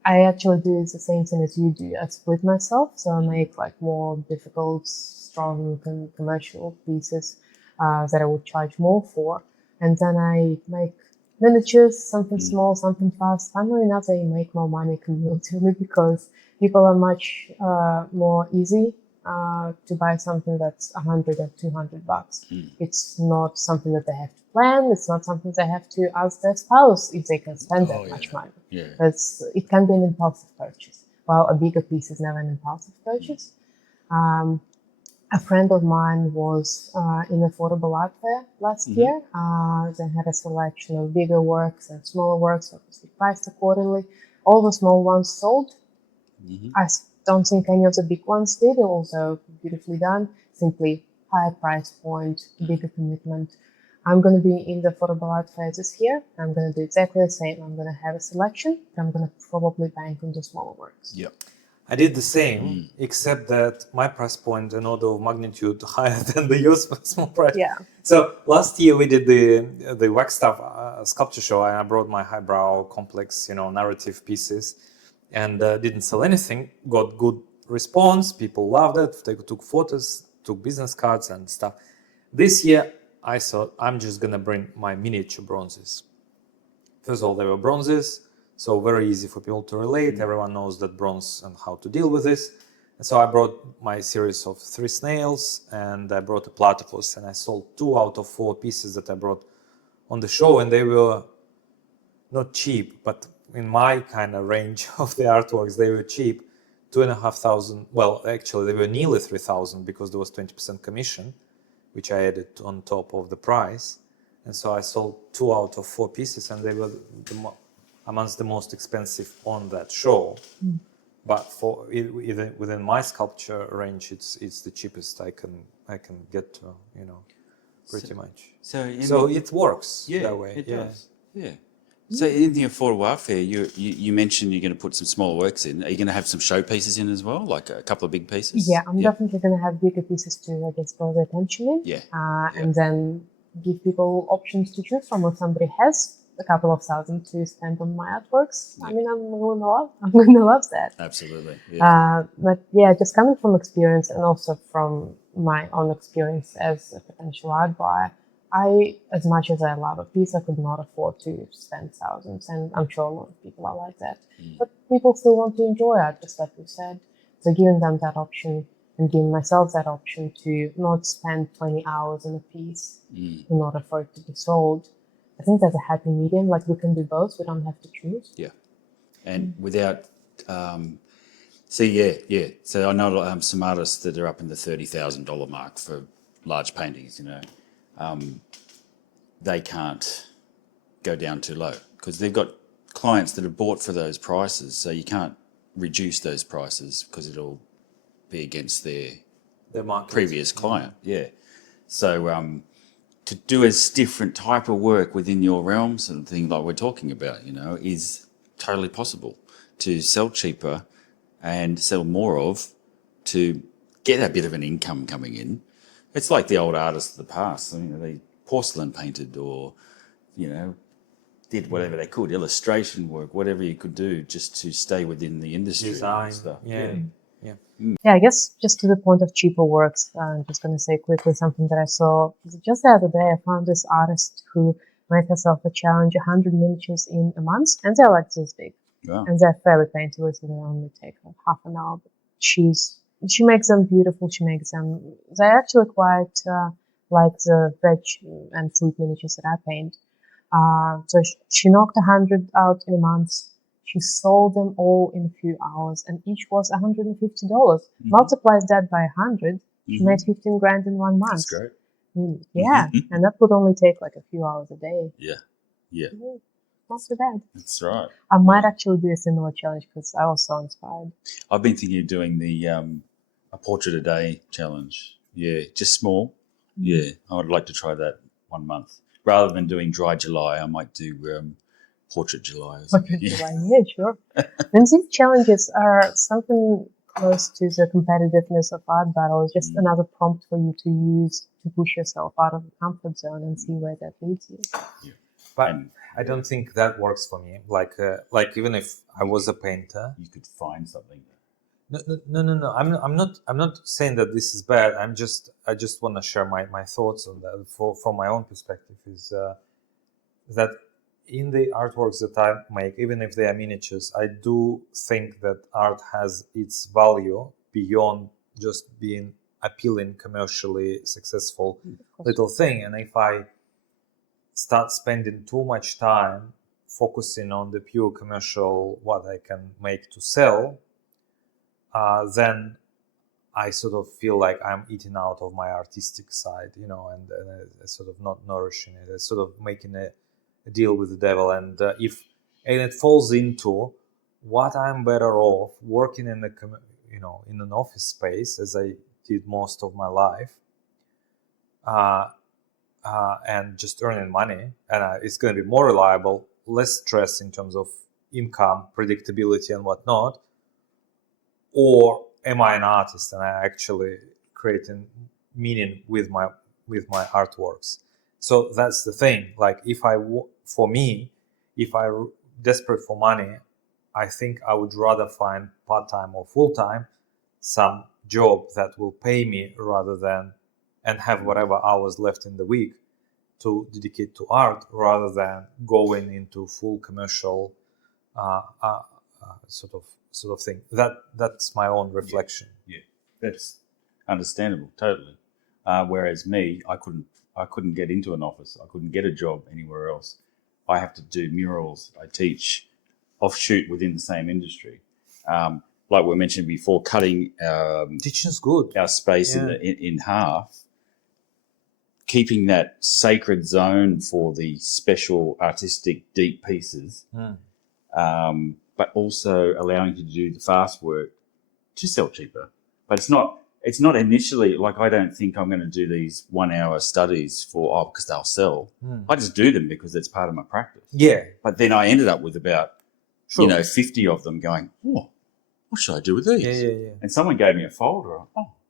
I actually do the same thing as you do. I split myself, so I make like more difficult, strong, commercial pieces that I would charge more for, and then I make miniatures, something small, something fast. Funnily enough, they make more money cumulatively because people are much more easy to buy something that's $100 or $200. It's not something that they have to plan. It's not something they have to ask their spouse if they can spend that much money. It can be an impulsive purchase. While a bigger piece is never an impulsive purchase. A friend of mine was in affordable art fair last year. They had a selection of bigger works and smaller works, obviously priced accordingly. All the small ones sold. I don't think any of the big ones did, also beautifully done. Simply higher price point, bigger commitment. I'm going to be in the affordable art fair this year. I'm going to do exactly the same. I'm going to have a selection. I'm going to probably bank on the smaller works. Yep. I did the same, except that my price point an order of magnitude higher than the your small price. Yeah. So last year we did the wax stuff sculpture show, and I brought my highbrow, complex, narrative pieces, and didn't sell anything. Got good response. People loved it. They took photos, took business cards and stuff. This year I thought I'm just gonna bring my miniature bronzes. First of all, they were bronzes. So very easy for people to relate. Everyone knows that bronze and how to deal with this. And so I brought my series of 3 snails, and I brought a platypus, and I sold 2 out of 4 pieces that I brought on the show, and they were not cheap, but in my kind of range of the artworks, they were cheap. 2,500. Well, actually, they were nearly 3,000 because there was 20% commission, which I added on top of the price. And so I sold 2 out of 4 pieces, and they were amongst the most expensive on that show. But for even within my sculpture range, it's the cheapest I can get to, pretty much. So it works that way. It does. Yeah. So in the affordable art fair, you mentioned you're going to put some smaller works in. Are you going to have some showpieces in as well, like a couple of big pieces? Yeah, I'm definitely going to have bigger pieces to, I guess, draw their attention in. And then give people options to choose from. If somebody has a couple of thousand to spend on my artworks, I mean, I'm going to love that. Absolutely. But yeah, just coming from experience and also from my own experience as a potential art buyer, as much as I love a piece, I could not afford to spend thousands, and I'm sure a lot of people are like that. But people still want to enjoy art, just like we said. So giving them that option and giving myself that option to not spend 20 hours on a piece in order for it to be sold, I think that's a happy medium. Like, we can do both. We don't have to choose. Yeah. And without... So I know some artists that are up in the $30,000 mark for large paintings, they can't go down too low because they've got clients that have bought for those prices, so you can't reduce those prices because it'll be against their previous client. So to do a different type of work within your realms and things like we're talking about, is totally possible to sell cheaper and sell more of, to get a bit of an income coming in. It's like the old artists of the past. They porcelain painted or, did whatever they could, illustration work, whatever you could do just to stay within the industry. Design. And stuff. Yeah, I guess just to the point of cheaper works, I'm just going to say quickly something that I saw. Just the other day, I found this artist who made herself a challenge, 100 miniatures in a month, and they're like this big. Wow. And they're fairly painterly, so they only take like half an hour. But she makes them beautiful. They're actually quite like the veg and fruit miniatures that I paint. So she knocked 100 out in a month. She sold them all in a few hours, and each was $150. Multiplies that by 100, she made 15 grand in 1 month. That's great. Yeah, and that would only take like a few hours a day. Yeah. not so bad. That's right. I might actually do a similar challenge because I was so inspired. I've been thinking of doing the a portrait a day challenge. Yeah, just small. Yeah, I would like to try that 1 month. Rather than doing dry July, I might do portrait July or something. Yeah, sure. And these challenges are something close to the competitiveness of art battle. It's just another prompt for you to use to push yourself out of the comfort zone and see where that leads you. Yeah. But I don't think that works for me. Like even if I was a painter, You could find something. No. I'm not saying that this is bad. I just want to share my thoughts on that from my own perspective. Is that in the artworks that I make, even if they are miniatures, I do think that art has its value beyond just being appealing, commercially successful little thing. And if I start spending too much time focusing on the pure commercial, what I can make to sell, then I sort of feel like I'm eating out of my artistic side, and sort of not nourishing it. It's sort of making a deal with the devil. And it falls into what I'm better off working in in an office space, as I did most of my life, and just earning money, and it's going to be more reliable, less stress in terms of income, predictability, and whatnot. Or am I an artist and I actually creating meaning with my artworks? So that's the thing. Like if I desperate for money, I think I would rather find part-time or full-time some job that will pay me rather than and have whatever hours left in the week to dedicate to art rather than going into full commercial sort of thing. That's my own reflection. Yeah, that's understandable, totally. Whereas me, I couldn't get into an office. I couldn't get a job anywhere else. I have to do murals. I teach offshoot within the same industry. Like we mentioned before, cutting Teaching's good. our space in half, keeping that sacred zone for the special artistic deep pieces, but also allowing you to do the fast work to sell cheaper. But it's not initially like I don't think I'm going to do these 1 hour studies because they'll sell. I just do them because it's part of my practice. Yeah. But then I ended up with about 50 of them going, oh, what should I do with these? Yeah. And someone gave me a folder.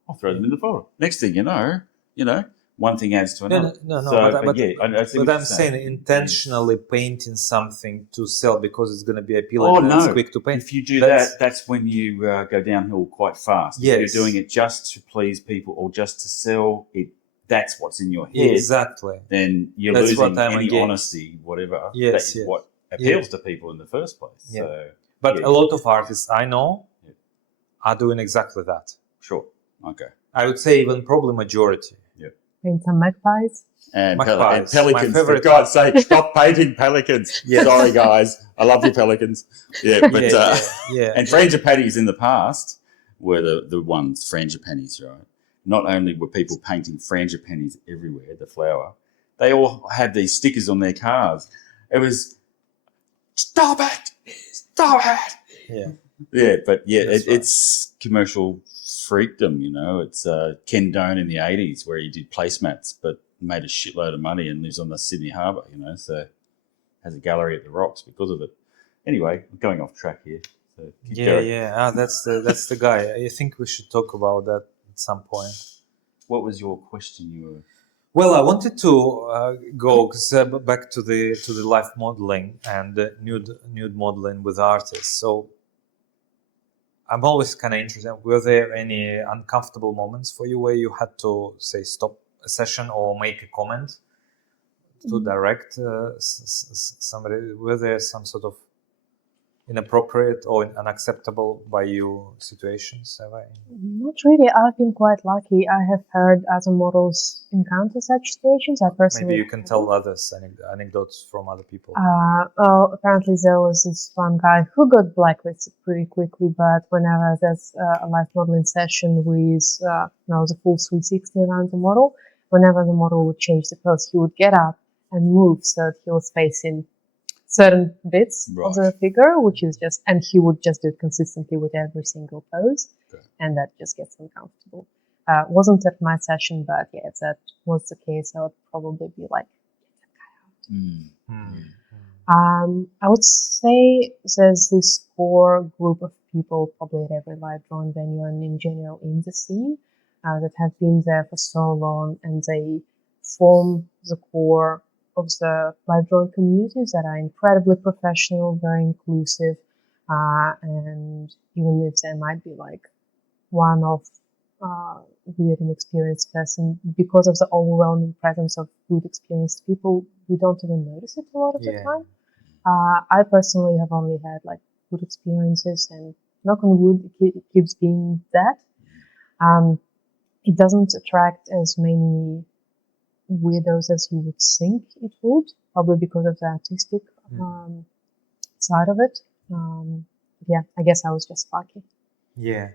I'll throw them in the folder. Next thing you know, one thing adds to another. No. So, But I'm saying intentionally painting something to sell because it's going to be appealing and it's quick to paint. If you do that's when you go downhill quite fast. Yes. If you're doing it just to please people or just to sell it, that's what's in your head. Exactly. Then you're losing any honesty, whatever. Yes. What appeals to people in the first place. Yeah. So, but a lot of artists I know are doing exactly that. Sure. Okay. I would say even probably majority. Paint some magpies. And Magpies, pelicans. my favorite For God's sake, stop painting pelicans. Yes. Sorry, guys. I love you, pelicans. Yeah, but and frangipanis in the past were the ones, frangipanis, right? Not only were people painting frangipanis everywhere, the flower, they all had these stickers on their cars. It was, stop it! Yeah. Yeah, but That's right. it's commercial freakdom, It's Ken Doan in the 80s where he did placemats but made a shitload of money and lives on the Sydney Harbour, so has a gallery at the Rocks because of it. Anyway, I'm going off track here. So keep going. That's the guy. I think we should talk about that at some point. What was your question? Well, I wanted to go back to the life modeling and nude modeling with artists. So I'm always kind of interested. Were there any uncomfortable moments for you where you had to say stop a session or make a comment to direct somebody? Were there some sort of inappropriate or unacceptable by you situations? Not really. I've been quite lucky. I have heard other models encounter such situations. I personally Maybe you can tell others anecdotes from other people. Well, apparently there was this one guy who got blacklisted pretty quickly, but whenever there's a live modeling session with the full 360 around the model, whenever the model would change the pose, he would get up and move so that he was facing certain bits Right. of the figure, which is just, and he would just do it consistently with every single pose, Okay. and that just gets uncomfortable. Wasn't at my session, but yeah, if that was the case, I would probably be like, I would say there's this core group of people, probably at every live drawing venue and in general in the scene, that have been there for so long, and they form the core of the live drawing communities that are incredibly professional, very inclusive, and even if there might be like one-off weird and experienced person, because of the overwhelming presence of good experienced people, we don't even notice it a lot of the time. I personally have only had like good experiences, and knock on wood, it keeps being that. It doesn't attract as many weirdos as you would think it would, probably because of the artistic side of it. Yeah, I guess I was just lucky. Yeah,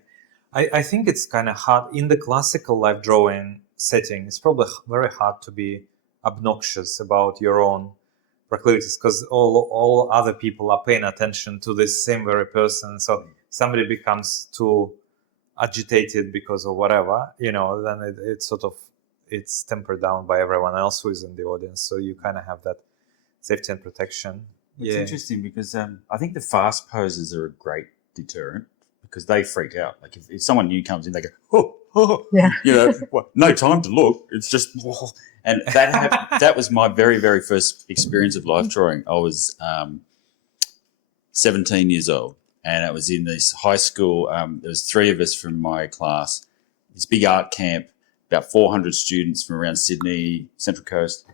I think it's kind of hard in the classical live drawing setting. It's probably very hard to be obnoxious about your own proclivities, because all other people are paying attention to this same very person. So somebody becomes too agitated because of whatever, then it's tempered down by everyone else who is in the audience. So you kind of have that safety and protection. It's interesting because I think the fast poses are a great deterrent because they freak out. Like if someone new comes in, they go, oh, Yeah. No time to look. It's just, and that was my very, very first experience of life drawing. I was 17 years old, and it was in this high school. There was 3 of us from my class, this big art camp, about 400 students from around Sydney, Central Coast.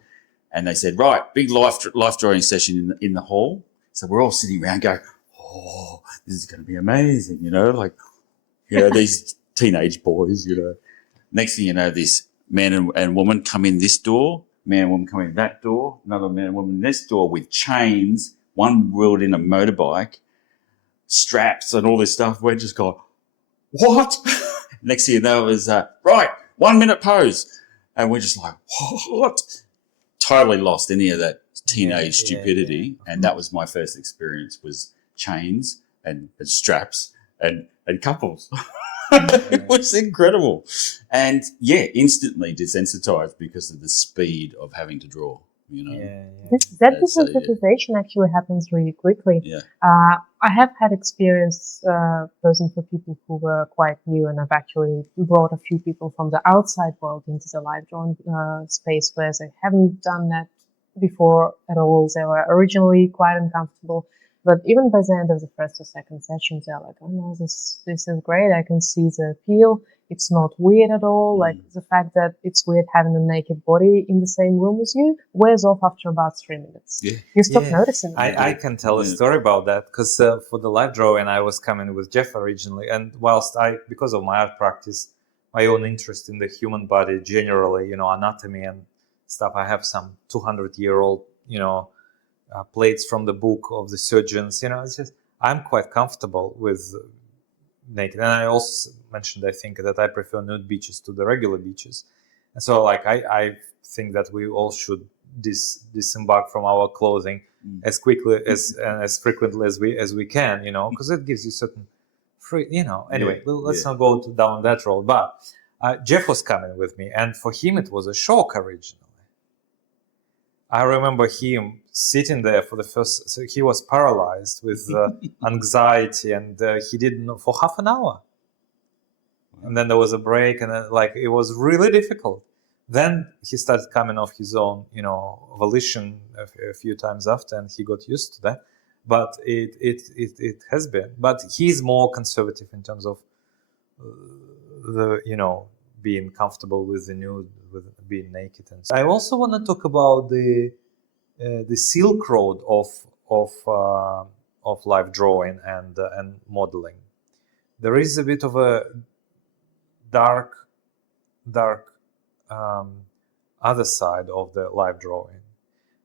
And they said, right, big life drawing session in the hall. So we're all sitting around going, oh, this is going to be amazing, these teenage boys, Next thing you know, this man and woman come in this door, man and woman come in that door, another man and woman in this door with chains, one wheeled in a motorbike, straps and all this stuff. We're just going, what? Next thing you know, it was, right, 1 minute pose. And we're just like, what? Totally lost any of that teenage stupidity. And that was my first experience, was chains and straps and couples. It was incredible. And instantly desensitized because of the speed of having to draw, That desensitization actually happens really quickly. Yeah. I have had experience posing for people who were quite new, and I've actually brought a few people from the outside world into the live drawing space where they haven't done that before at all. They were originally quite uncomfortable, but even by the end of the first or second session, they're like, oh no, this is great. I can see the appeal. It's not weird at all. Like the fact that it's weird having a naked body in the same room as you wears off after about 3 minutes. Yeah. You stop noticing it. I can tell a story about that, because for the live drawing, I was coming with Jeff originally. And whilst because of my art practice, my own interest in the human body generally, anatomy and stuff, I have some 200-year-old, plates from the book of the surgeons. It's just, I'm quite comfortable with naked. And I also mentioned, I think, that I prefer nude beaches to the regular beaches. And so I think that we all should disembark from our clothing as quickly and as frequently as we can, because it gives you certain free, anyway, let's not go down that road. But Jeff was coming with me, and for him it was a shock originally. I remember him sitting there so he was paralyzed with anxiety, and he didn't know for half an hour. And then there was a break, and then, it was really difficult. Then he started coming off his own, volition a few times after, and he got used to that. But it has been. But he's more conservative in terms of being comfortable with the nude, with being naked. And so I also want to talk about the Silk Road of live drawing and modeling. There is a bit of a dark other side of the live drawing.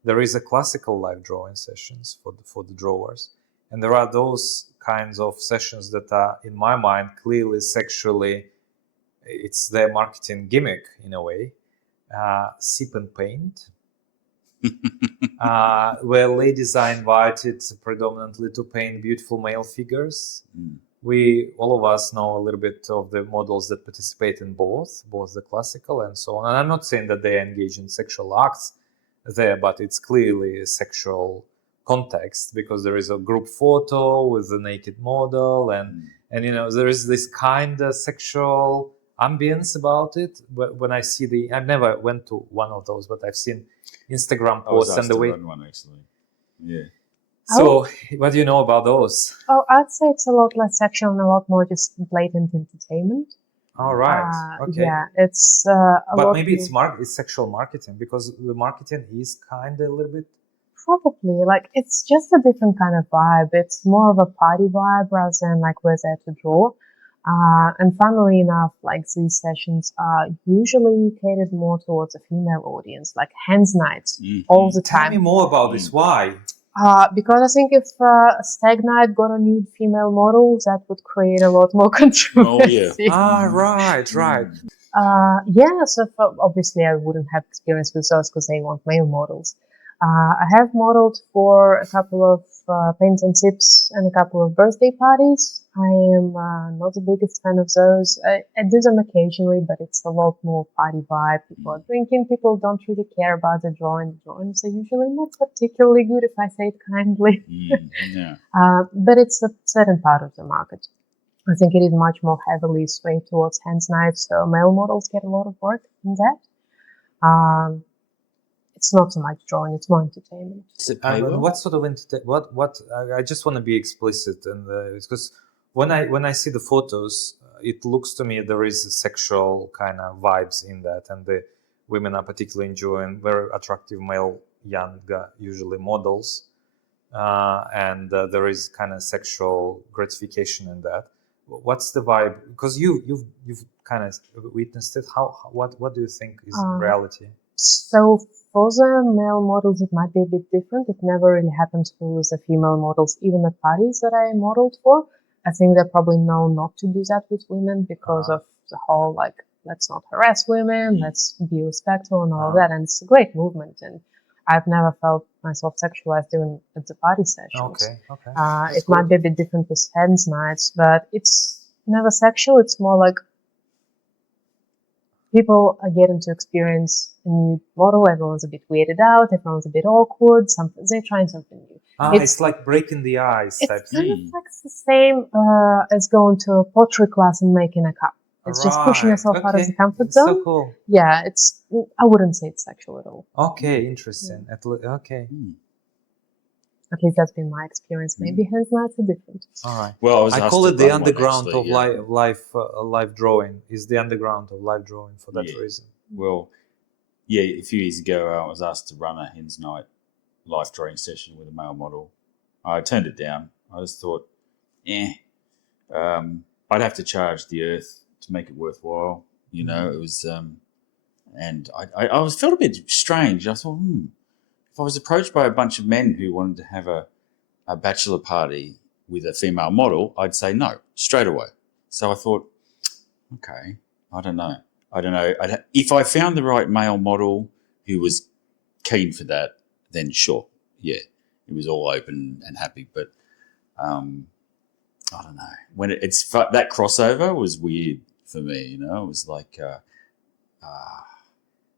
There is a classical live drawing sessions for the drawers, and there are those kinds of sessions that are, in my mind, clearly sexually. It's their marketing gimmick in a way. Sip and paint. where ladies are invited predominantly to paint beautiful male figures. All of us know a little bit of the models that participate in both the classical and so on. And I'm not saying that they engage in sexual acts there, but it's clearly a sexual context because there is a group photo with the naked model, and there is this kind of sexual ambience about it. But when I see I never went to one of those, but I've seen Instagram posts and the way. Run one actually. Yeah. So, what do you know about those? Oh, I'd say it's a lot less sexual and a lot more just blatant entertainment. All right. Okay. Yeah, it's a but lot. Maybe it's sexual marketing because the marketing is kind of a little bit. Probably, like it's just a different kind of vibe. It's more of a party vibe rather than like we're there to draw. And funnily enough, like these sessions are usually catered more towards a female audience, like hands nights all the time. Tell me more about this. Why? Because I think if a stag night got a nude female model, that would create a lot more controversy. Right. So obviously I wouldn't have experience with those because they want male models. I have modeled for a couple of paints and sips and a couple of birthday parties. I am not the biggest fan of those. I do them occasionally, but it's a lot more party vibe. People are drinking. People don't really care about the drawing. The drawings are usually not particularly good, if I say it kindly. But it's a certain part of the market. I think it is much more heavily swayed towards hands nights, so male models get a lot of work in that. It's not so much drawing; it's more entertainment. What sort of what? I just want to be explicit, and because when I see the photos, it looks to me there is a sexual kind of vibes in that, and the women are particularly enjoying very attractive male young usually models, and there is kind of sexual gratification in that. What's the vibe? Because you've kind of witnessed it. What do you think is reality? So for the male models, it might be a bit different. It never really happens with the female models. Even at parties that I modeled for, I think they probably know not to do that with women because of the whole, like, let's not harass women, let's be respectful and all of that. And it's a great movement. And I've never felt myself sexualized even at the party sessions. Okay. It might be a bit different with hands nights, but it's never sexual. It's more like people are getting to experience a new model. Everyone's a bit weirded out. Everyone's a bit awkward. They're trying something new. It's like breaking the ice type It's kind of like the same as going to a pottery class and making a cup. It's just pushing yourself out of the comfort zone. So cool. Yeah, I wouldn't say it's sexual at all. Okay, interesting. Yeah. Okay. At least that's been my experience. Maybe hands nights are different. All right. Well, I call it the underground of live drawing. Is the underground of live drawing for that reason. Well, yeah. A few years ago, I was asked to run a hen's night life drawing session with a male model. I turned it down. I just thought, I'd have to charge the earth to make it worthwhile. You know, it was, and I felt a bit strange. I thought, if I was approached by a bunch of men who wanted to have a bachelor party with a female model, I'd say no straight away. So I thought, okay, I don't know. If I found the right male model who was keen for that, then sure, yeah, it was all open and happy. But I don't know. When it's that crossover was weird for me. You know, it was like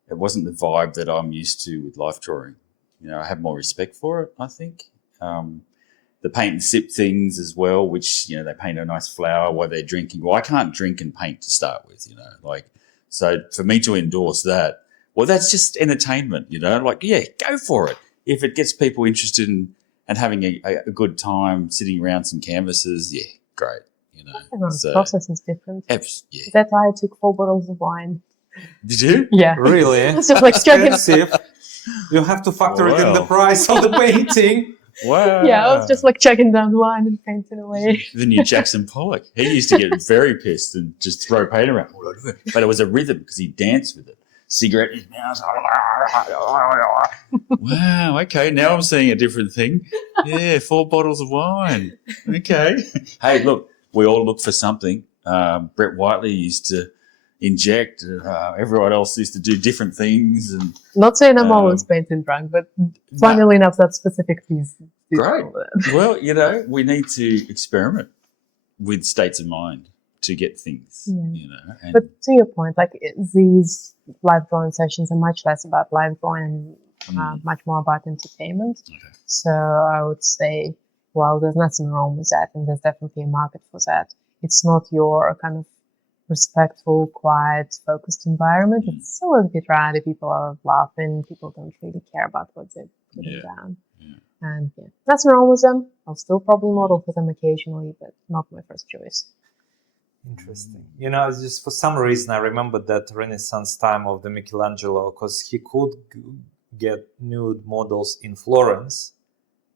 it wasn't the vibe that I'm used to with life drawing. You know, I have more respect for it, I think. The paint and sip things as well, which, you know, they paint a nice flower while they're drinking. Well, I can't drink and paint to start with, you know. Like, so for me to endorse that, well, that's just entertainment, you know. Like, yeah, go for it. If it gets people interested in and having a good time sitting around some canvases, yeah, great, you know. Everyone's process is different. Yeah. That's why I took 4 bottles of wine. Did you? Yeah. Really? It's just like expensive. You have to factor it in the price of the painting. Wow. Yeah, I was just like chugging down the wine and painting away. The new Jackson Pollock. He used to get very pissed and just throw paint around. But it was a rhythm because he danced with it. Cigarette in his mouth. Wow, okay, now I'm seeing a different thing. Yeah, 4 bottles of wine. Okay. Hey, look, we all look for something. Brett Whiteley used to inject. Everyone else used to do different things. And Not saying I'm always painting drunk, but funnily enough, that specific piece. Great. Well, we need to experiment with states of mind to get things, And but to your point, like these live drawing sessions are much less about live drawing and much more about entertainment. Okay. So I would say, well, there's nothing wrong with that, and there's definitely a market for that. It's not your kind of respectful, quiet, focused environment. It's a little bit rowdy. People are laughing. People don't really care about what they're putting down. Yeah. And nothing wrong with them. I'll still probably model for them occasionally, but not my first choice. Interesting. Just for some reason, I remember that Renaissance time of the Michelangelo, because he could get nude models in Florence,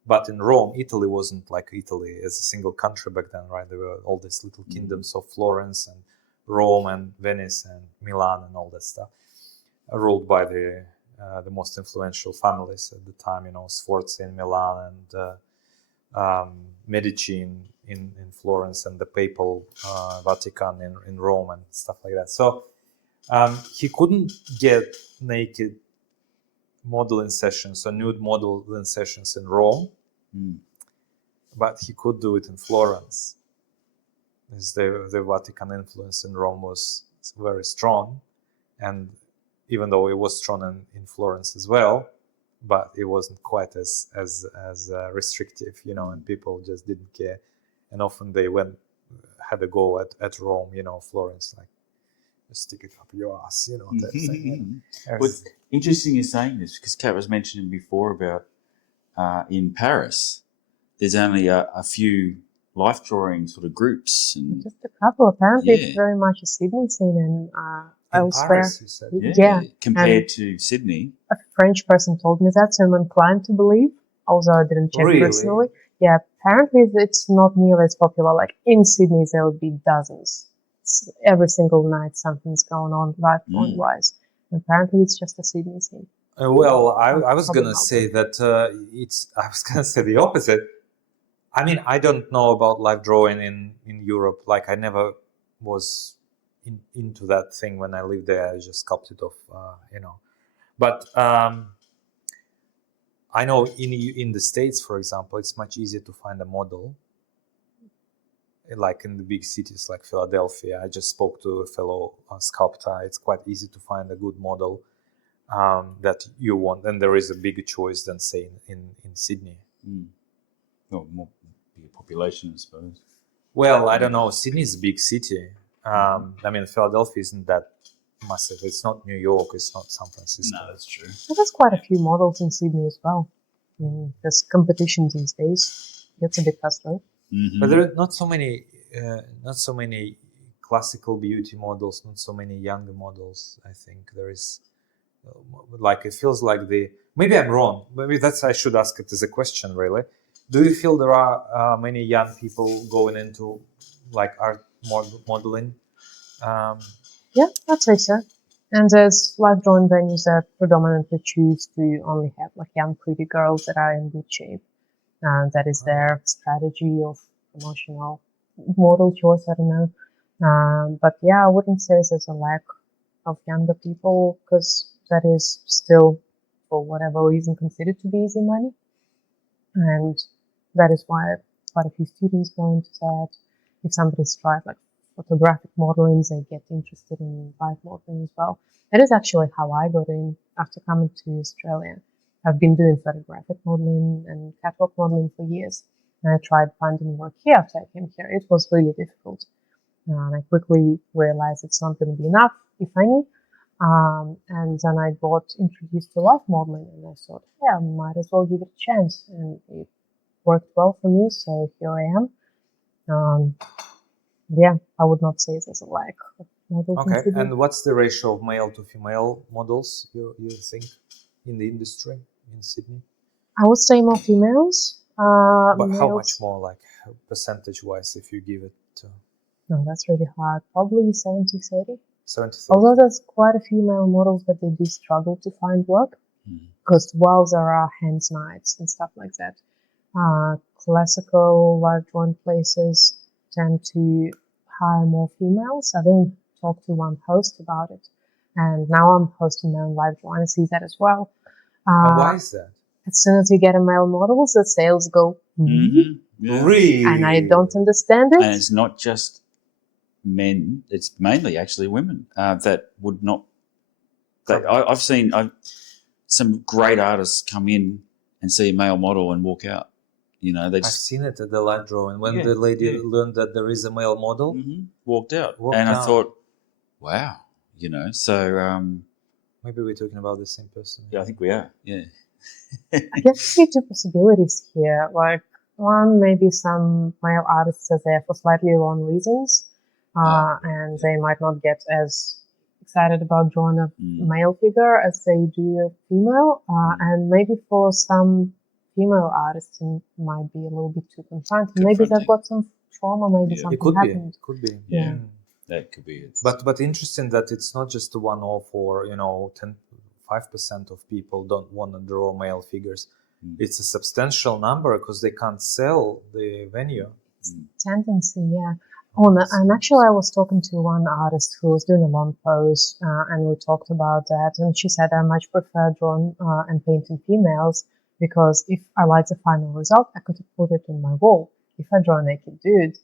but in Rome. Italy wasn't like Italy as a single country back then, right? There were all these little kingdoms of Florence and Rome and Venice and Milan and all that stuff, ruled by the most influential families at the time, Sforza in Milan and Medici in Florence and the Papal Vatican in Rome and stuff like that. So he couldn't get naked modeling sessions or nude modeling sessions in Rome, but he could do it in Florence. The Vatican influence in Rome was very strong, and even though it was strong in Florence as well, but it wasn't quite as restrictive, and people just didn't care. And often they had a go at Rome, Florence, like, just stick it up your ass, type thing. What's interesting you're saying this, because Kat was mentioning before about in Paris, there's only a few life drawing sort of groups. And just a couple. Apparently, it's very much a Sydney scene and elsewhere. Paris, you said. Yeah. Compared to Sydney. A French person told me that, so I'm inclined to believe, although I didn't check personally. Yeah, apparently it's not nearly as popular. Like in Sydney, there would be dozens. Every single night something's going on live drawing wise. Apparently, it's just a Sydney scene. Well, I was going to say that I was going to say the opposite. I mean, I don't know about live drawing in Europe. Like, I never was into that thing when I lived there. I just sculpted off, But I know in the States, for example, it's much easier to find a model. Like in the big cities like Philadelphia, I just spoke to a fellow sculptor. It's quite easy to find a good model that you want, and there is a bigger choice than, say, in Sydney. Well, more bigger population, I suppose. Well, I don't know. Sydney is a big city. I mean, Philadelphia isn't that massive. It's not New York. It's not San Francisco. No, that's true. There's quite a few models in Sydney as well. I mean, there's competition these days. It's a bit custom. But there are not so many classical beauty models, not so many younger models. I think there is, it feels like maybe I'm wrong. Maybe I should ask it as a question, really. Do you feel there are many young people going into like art modeling? Yeah, I'd say so. And there's live drawing venues that predominantly choose to only have like young, pretty girls that are in good shape. And that is their strategy of promotional model choice. I don't know. But yeah, I wouldn't say there's a lack of younger people, because that is still, for whatever reason, considered to be easy money. And that is why quite a few students go into that. If somebody's tried like photographic modeling, they get interested in live modeling as well. That is actually how I got in after coming to Australia. I've been doing photographic modeling and catwalk modeling for years. And I tried finding work here after I came here. It was really difficult. And I quickly realized it's not going to be enough, if any. And then I got introduced to live modeling, and I thought, yeah, I might as well give it a chance. And it worked well for me, so here I am. Yeah, I would not say there's a lack of models. Okay, and what's the ratio of male to female models you think in the industry in Sydney? I would say more females. But males, how much more, like percentage-wise, if you give it to? No, that's really hard. Probably 70-30. 70-30. Although there's quite a few male models, but they do struggle to find work. Because while there are hands nights and stuff like that, classical live drawing places tend to hire more females. I don't talked to one host about it, and now I'm hosting my own live draw, and I see that as well. Why is that? As soon as you get a male model, the sales go, Yeah. Really? and I don't understand it. And it's not just men; it's mainly actually women that would not. I've seen some great artists come in and see a male model and walk out. You know, they I've just seen it at the live draw, and when Yeah, the lady yeah. learned that there is a male model, walked out. Walked and I out. thought, wow, you know. So maybe we're talking about the same person. yeah, I think we are. Yeah. I guess I see two possibilities here. Like, one, maybe some male artists are there for slightly wrong reasons, and they might not get as excited about drawing a male figure as they do a female. And maybe for some female artists, it might be a little bit too confronting. Maybe they've got some trauma, maybe Yeah. something It could happened. be. It could be. Yeah. That could be it. But interesting that it's not just a one-off, or 5% of people don't want to draw male figures. It's a substantial number because they can't sell the venue. Tendency, yeah. Oh, and actually, I was talking to one artist who was doing a long pose, and we talked about that. And she said, I much prefer drawing and painting females because if I like the final result, I could put it on my wall. If I draw a naked dude,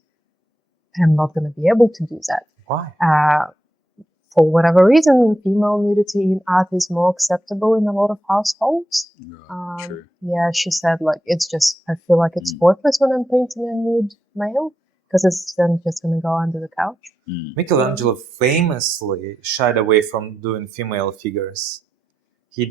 I'm not going to be able to do that. Why? For whatever reason, female nudity in art is more acceptable in a lot of households. Right, true. Yeah, she said, like, it's just, I feel like it's worthless when I'm painting a nude male because it's then just going to go under the couch. Michelangelo famously shied away from doing female figures. He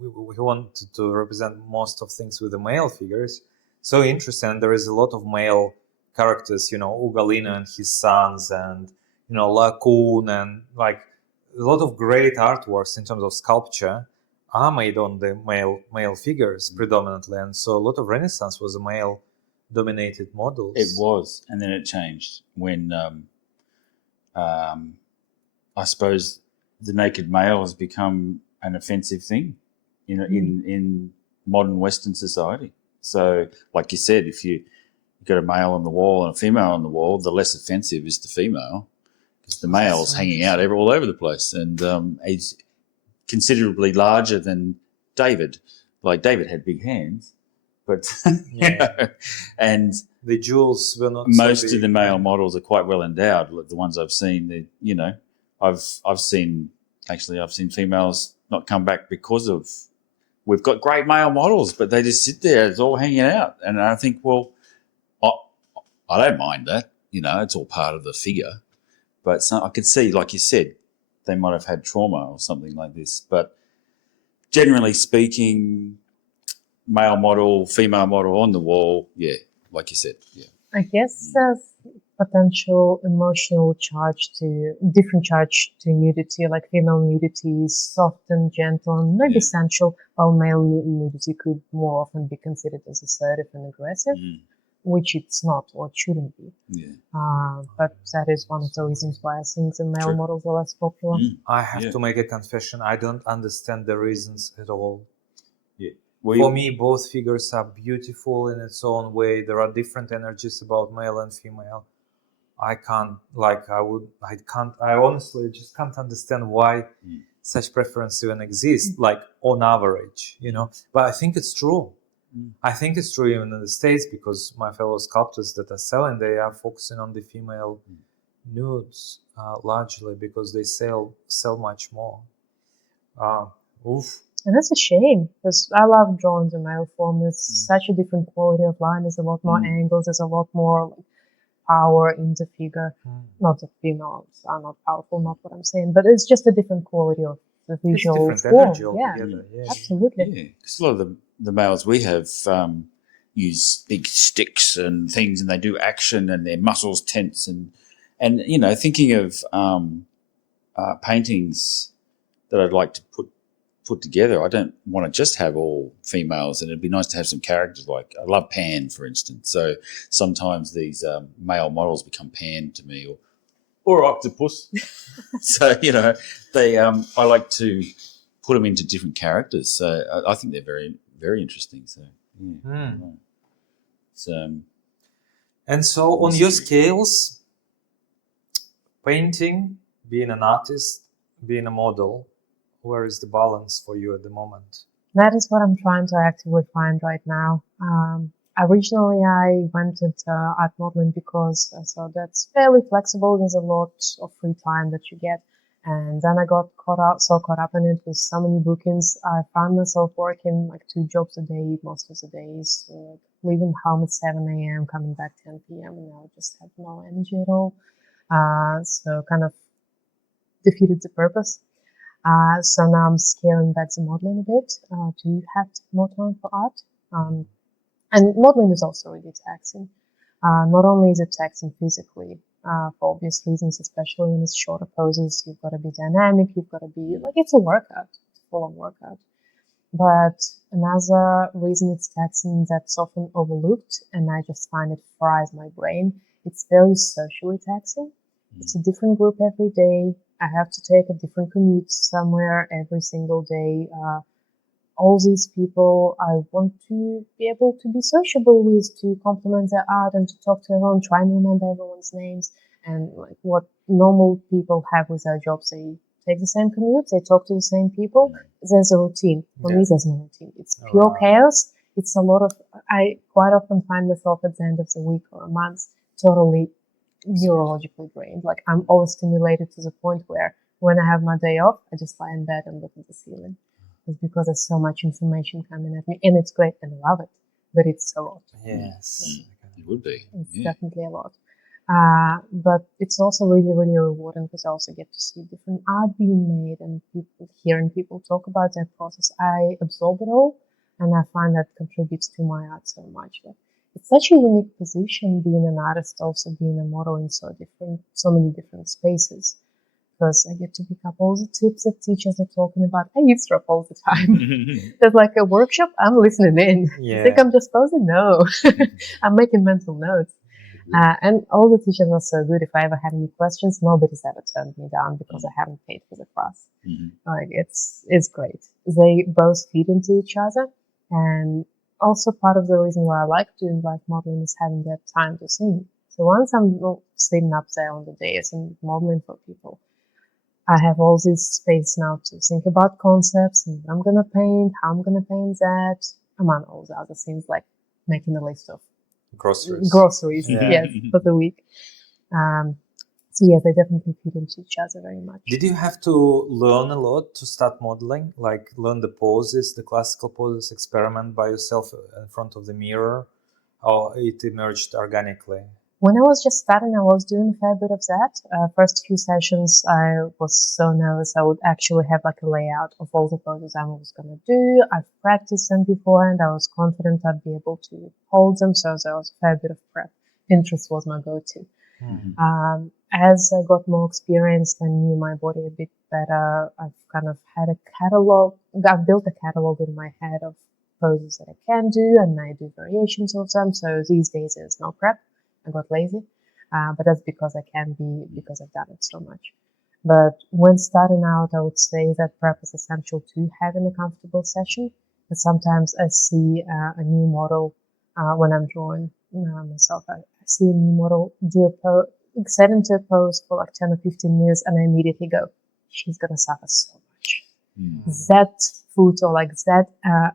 wanted to represent most of things with the male figures. So interesting. There is a lot of male characters, Ugolino and his sons, and Laocoon, and like a lot of great artworks in terms of sculpture are made on the male figures predominantly, and so a lot of Renaissance was a male dominated models. It was, and then it changed when I suppose the naked male has become an offensive thing in modern Western society. So, like you said, if you've got a male on the wall and a female on the wall, the less offensive is the female, because the male's hanging out all over the place, and he's considerably larger than David. Like, David had big hands, but and the jewels were not. Most of the male models are quite well endowed. The ones I've seen, I've seen females not come back because of. We've got great male models, but they just sit there. It's all hanging out, and I think, well, I don't mind that. It's all part of the figure. But I could see, like you said, they might have had trauma or something like this. But generally speaking, male model, female model on the wall, yeah, like you said, yeah. I guess there's potential emotional different charge to nudity, like female nudity is soft and gentle and maybe sensual, while male nudity could more often be considered as assertive and aggressive, which it's not or it shouldn't be. Yeah. But that is one of the reasons why I think the male models are less popular. I have to make a confession. I don't understand the reasons at all. Yeah. For me, both figures are beautiful in its own way. There are different energies about male and female. I honestly just can't understand why such preference even exists, like on average, But I think it's true. I think it's true even in the States, because my fellow sculptors that are selling, they are focusing on the female nudes largely because they sell much more. And that's a shame, because I love drawing the male form. It's such a different quality of line. There's a lot more angles. There's a lot more power in the figure. Not that females are not powerful, not what I'm saying, but it's just a different quality of the visual it's different energy form. altogether. Yeah, absolutely. Yeah, because a lot of the males we have use big sticks and things, and they do action, and their muscles tense, and thinking of paintings that I'd like to put together. I don't want to just have all females, and it'd be nice to have some characters. Like, I love Pan, for instance. So sometimes these male models become Pan to me, or Octopus. So they I like to put them into different characters. So I think they're very, very interesting. So and so on your scales, painting, being an artist, being a model, where is the balance for you at the moment? That is what I'm trying to actively find right now. Originally, I went into art modeling because I saw that's fairly flexible. There's a lot of free time that you get. And then I got so caught up in it with so many bookings. I found myself working like 2 jobs a day, most of the days, leaving home at 7 a.m., coming back 10 p.m., and I just had no energy at all. So kind of defeated the purpose. So now I'm scaling back the modeling a bit to have more time for art. And modeling is also really taxing. Not only is it taxing physically, for obvious reasons, especially when it's shorter poses, you've got to be dynamic, you've got to be, like, it's a workout, it's a full-on workout. But another reason it's taxing that's often overlooked, and I just find it fries my brain, it's very socially taxing. It's a different group every day. I have to take a different commute somewhere every single day. All these people I want to be able to be sociable with, to compliment their art and to talk to everyone, try and remember everyone's names. And like what normal people have with their jobs, they take the same commute, they talk to the same people. There's a routine. For me, there's no routine. It's pure chaos. It's a lot of, I quite often find myself at the end of the week or a month totally neurologically drained. Like I'm overstimulated to the point where when I have my day off, I just lie in bed and look at the ceiling. It's because there's so much information coming at me, and it's great and I love it, but it's a lot. Yes. It would be. It's definitely a lot. But it's also really, really rewarding because I also get to see different art being made and hearing people talk about their process. I absorb it all, and I find that contributes to my art so much. But it's such a unique position being an artist, also being a model in so many different spaces. Because I get to pick up all the tips that teachers are talking about. I eavesdrop all the time. There's like a workshop, I'm listening in. Yeah. I think I'm just posing? No. I'm making mental notes. And all the teachers are so good. If I ever have any questions, nobody's ever turned me down because I haven't paid for the class. Like it's great. They both feed into each other. And also part of the reason why I like doing live modeling is having that time to sing. So once I'm sitting up there on the dais and modeling for people, I have all this space now to think about concepts and what I'm going to paint, how I'm going to paint that, among all the other things like making a list of groceries, yes, for the week. So yes, they definitely feed into each other very much. Did you have to learn a lot to start modeling? Like learn the poses, the classical poses, experiment by yourself in front of the mirror, or it emerged organically? When I was just starting, I was doing a fair bit of that. First few sessions, I was so nervous. I would actually have like a layout of all the poses I was going to do. I've practiced them before and I was confident I'd be able to hold them. So there was a fair bit of prep. Pinterest was my go-to. As I got more experienced and knew my body a bit better, I've kind of had a catalog. I've built a catalog in my head of poses that I can do, and I do variations of them. So these days there's no prep. I got lazy, but that's because I can be, because I've done it so much. But when starting out, I would say that prep is essential to having a comfortable session. But sometimes I see a new model when I'm drawing myself. I see a new model set into a pose for like 10 or 15 minutes, and I immediately go, she's gonna suffer so much. That foot or like that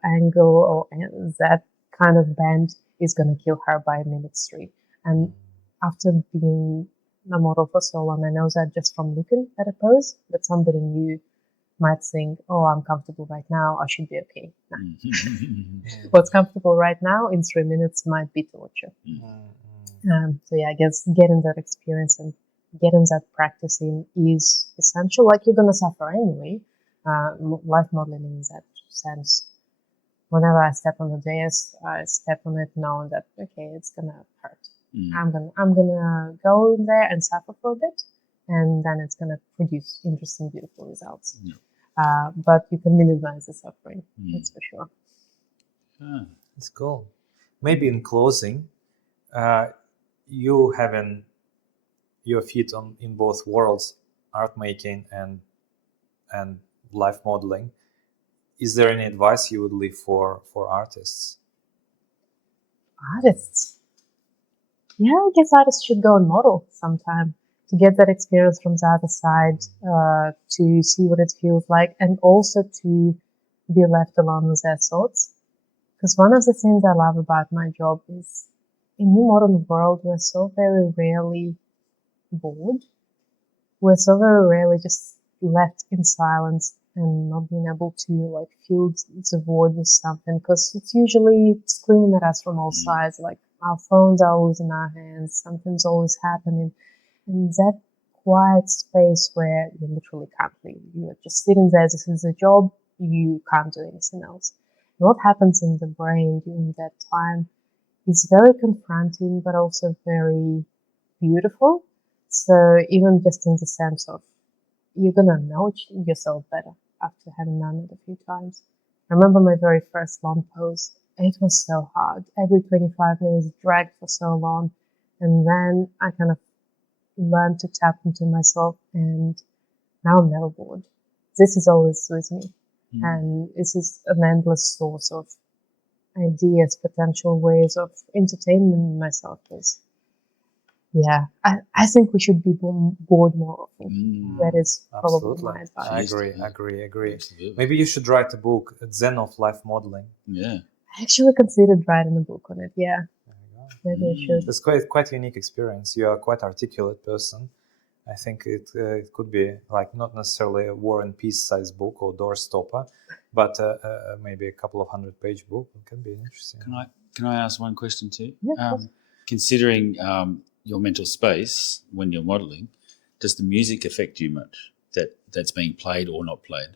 angle or that kind of bend is gonna kill her by minute 3. And after being a model for so long, I know that just from looking at a pose, but somebody new might think, oh, I'm comfortable right now, I should be okay. What's comfortable right now in 3 minutes might be torture. So yeah, I guess getting that experience and getting that practice in is essential. Like you're going to suffer anyway. Life modeling in that sense. Whenever I step on the dais, I step on it knowing that, okay, it's going to hurt. I'm gonna go in there and suffer for a bit, and then it's gonna produce interesting, beautiful results. But you can minimize the suffering. That's for sure. That's cool. Maybe in closing, you having your feet in both worlds, art making and life modeling. Is there any advice you would leave for artists? Artists. Yeah, I guess artists should go and model sometime. to get that experience from the other side, to see what it feels like, and also to be left alone with their thoughts. Because one of the things I love about my job is in the modern world, we're so very rarely bored. We're so very rarely just left in silence and not being able to like fill the void with something, because it's usually screaming at us from all sides. Like our phones are always in our hands, something's always happening, and that quiet space where you literally can't leave. You're just sitting there. This is a job. You can't do anything else. And what happens in the brain during that time is very confronting, but also very beautiful. So even just in the sense of you're gonna know yourself better after having done it a few times. I remember my very first long pose. It was so hard. Every 25 minutes dragged for so long. And then I kind of learned to tap into myself, and now I'm never bored. This is always with me. And this is an endless source of ideas, potential ways of entertaining myself with. Yeah, I think we should be bored more often. That is probably Absolutely. my advice. I agree. Absolutely. Maybe you should write a book, Zen of Life Modeling. Yeah. I actually considered writing a book on it. Yeah, There you go. maybe I should. It's quite a unique experience. You are quite articulate person. I think it could be like not necessarily a War and Peace size book or door stopper, but maybe a couple of 100-page book. It can be interesting. Can I ask one question too? Yeah, of course. Considering your mental space when you're modelling, does the music affect you much? That's being played or not played?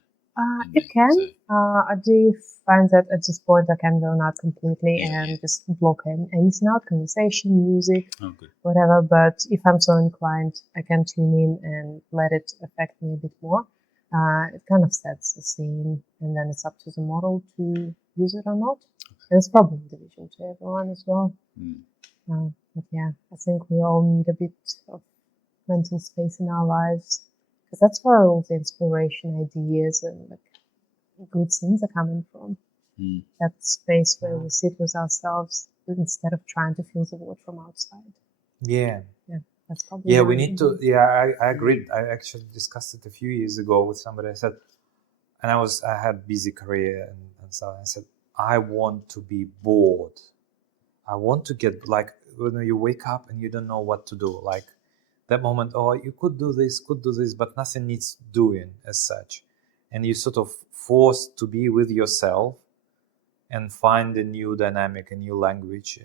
It can. I do find that at this point I can zone out completely and just block anything out, conversation, music, whatever. But if I'm so inclined, I can tune in and let it affect me a bit more. It kind of sets the scene, and then it's up to the model to use it or not. And it's probably individual to everyone as well. But yeah, I think we all need a bit of mental space in our lives, because that's where all the inspiration, ideas, and like good things are coming from. That space where we sit with ourselves instead of trying to fill the void from outside. Yeah. That's probably We need to. Yeah, I agreed. I actually discussed it a few years ago with somebody. I said, and I had busy career and so I said, I want to be bored. I want to get like when you wake up and you don't know what to do, like that moment. Oh, you could do this, but nothing needs doing as such, and you sort of forced to be with yourself and find a new dynamic, a new language,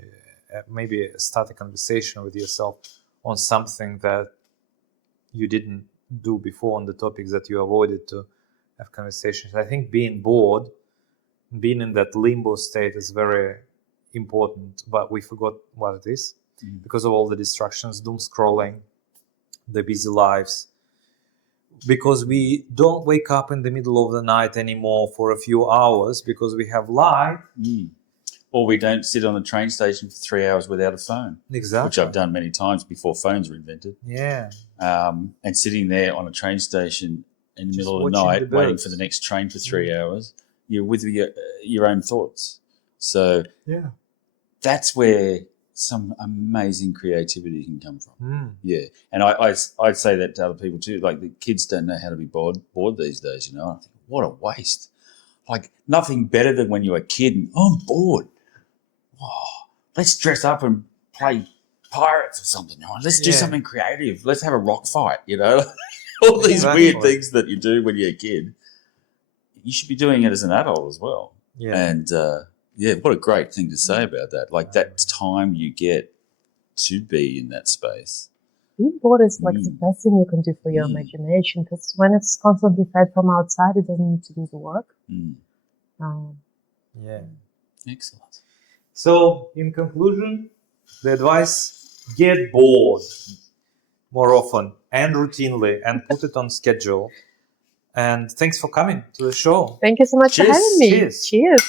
maybe start a conversation with yourself on something that you didn't do before, on the topics that you avoided to have conversations. I think being bored, being in that limbo state is very important, but we forgot what it is because of all the distractions, doom scrolling, the busy lives, because we don't wake up in the middle of the night anymore for a few hours because we have light. Or we don't sit on the train station for 3 hours without a phone. Exactly. Which I've done many times before phones were invented. Yeah. And sitting there on a train station in the Just middle of the watching night, the waiting birds. for the next train for 3 hours, you're with your own thoughts. So that's where some amazing creativity can come from. Yeah. And I'd say that to other people too. Like the kids don't know how to be bored these days, you know. I think, what a waste. Like nothing better than when you're a kid and, oh, I'm bored. Oh, let's dress up and play pirates or something. Let's do something creative. Let's have a rock fight, you know. All these weird things that you do when you're a kid. You should be doing it as an adult as well. Yeah. And, what a great thing to say about that. Like that time you get to be in that space. Being bored is like the best thing you can do for your imagination, because when it's constantly fed from outside, it doesn't need to do the work. Excellent. So, in conclusion, the advice, get bored more often and routinely and put it on schedule. And thanks for coming to the show. Thank you so much for having me. Cheers. Cheers.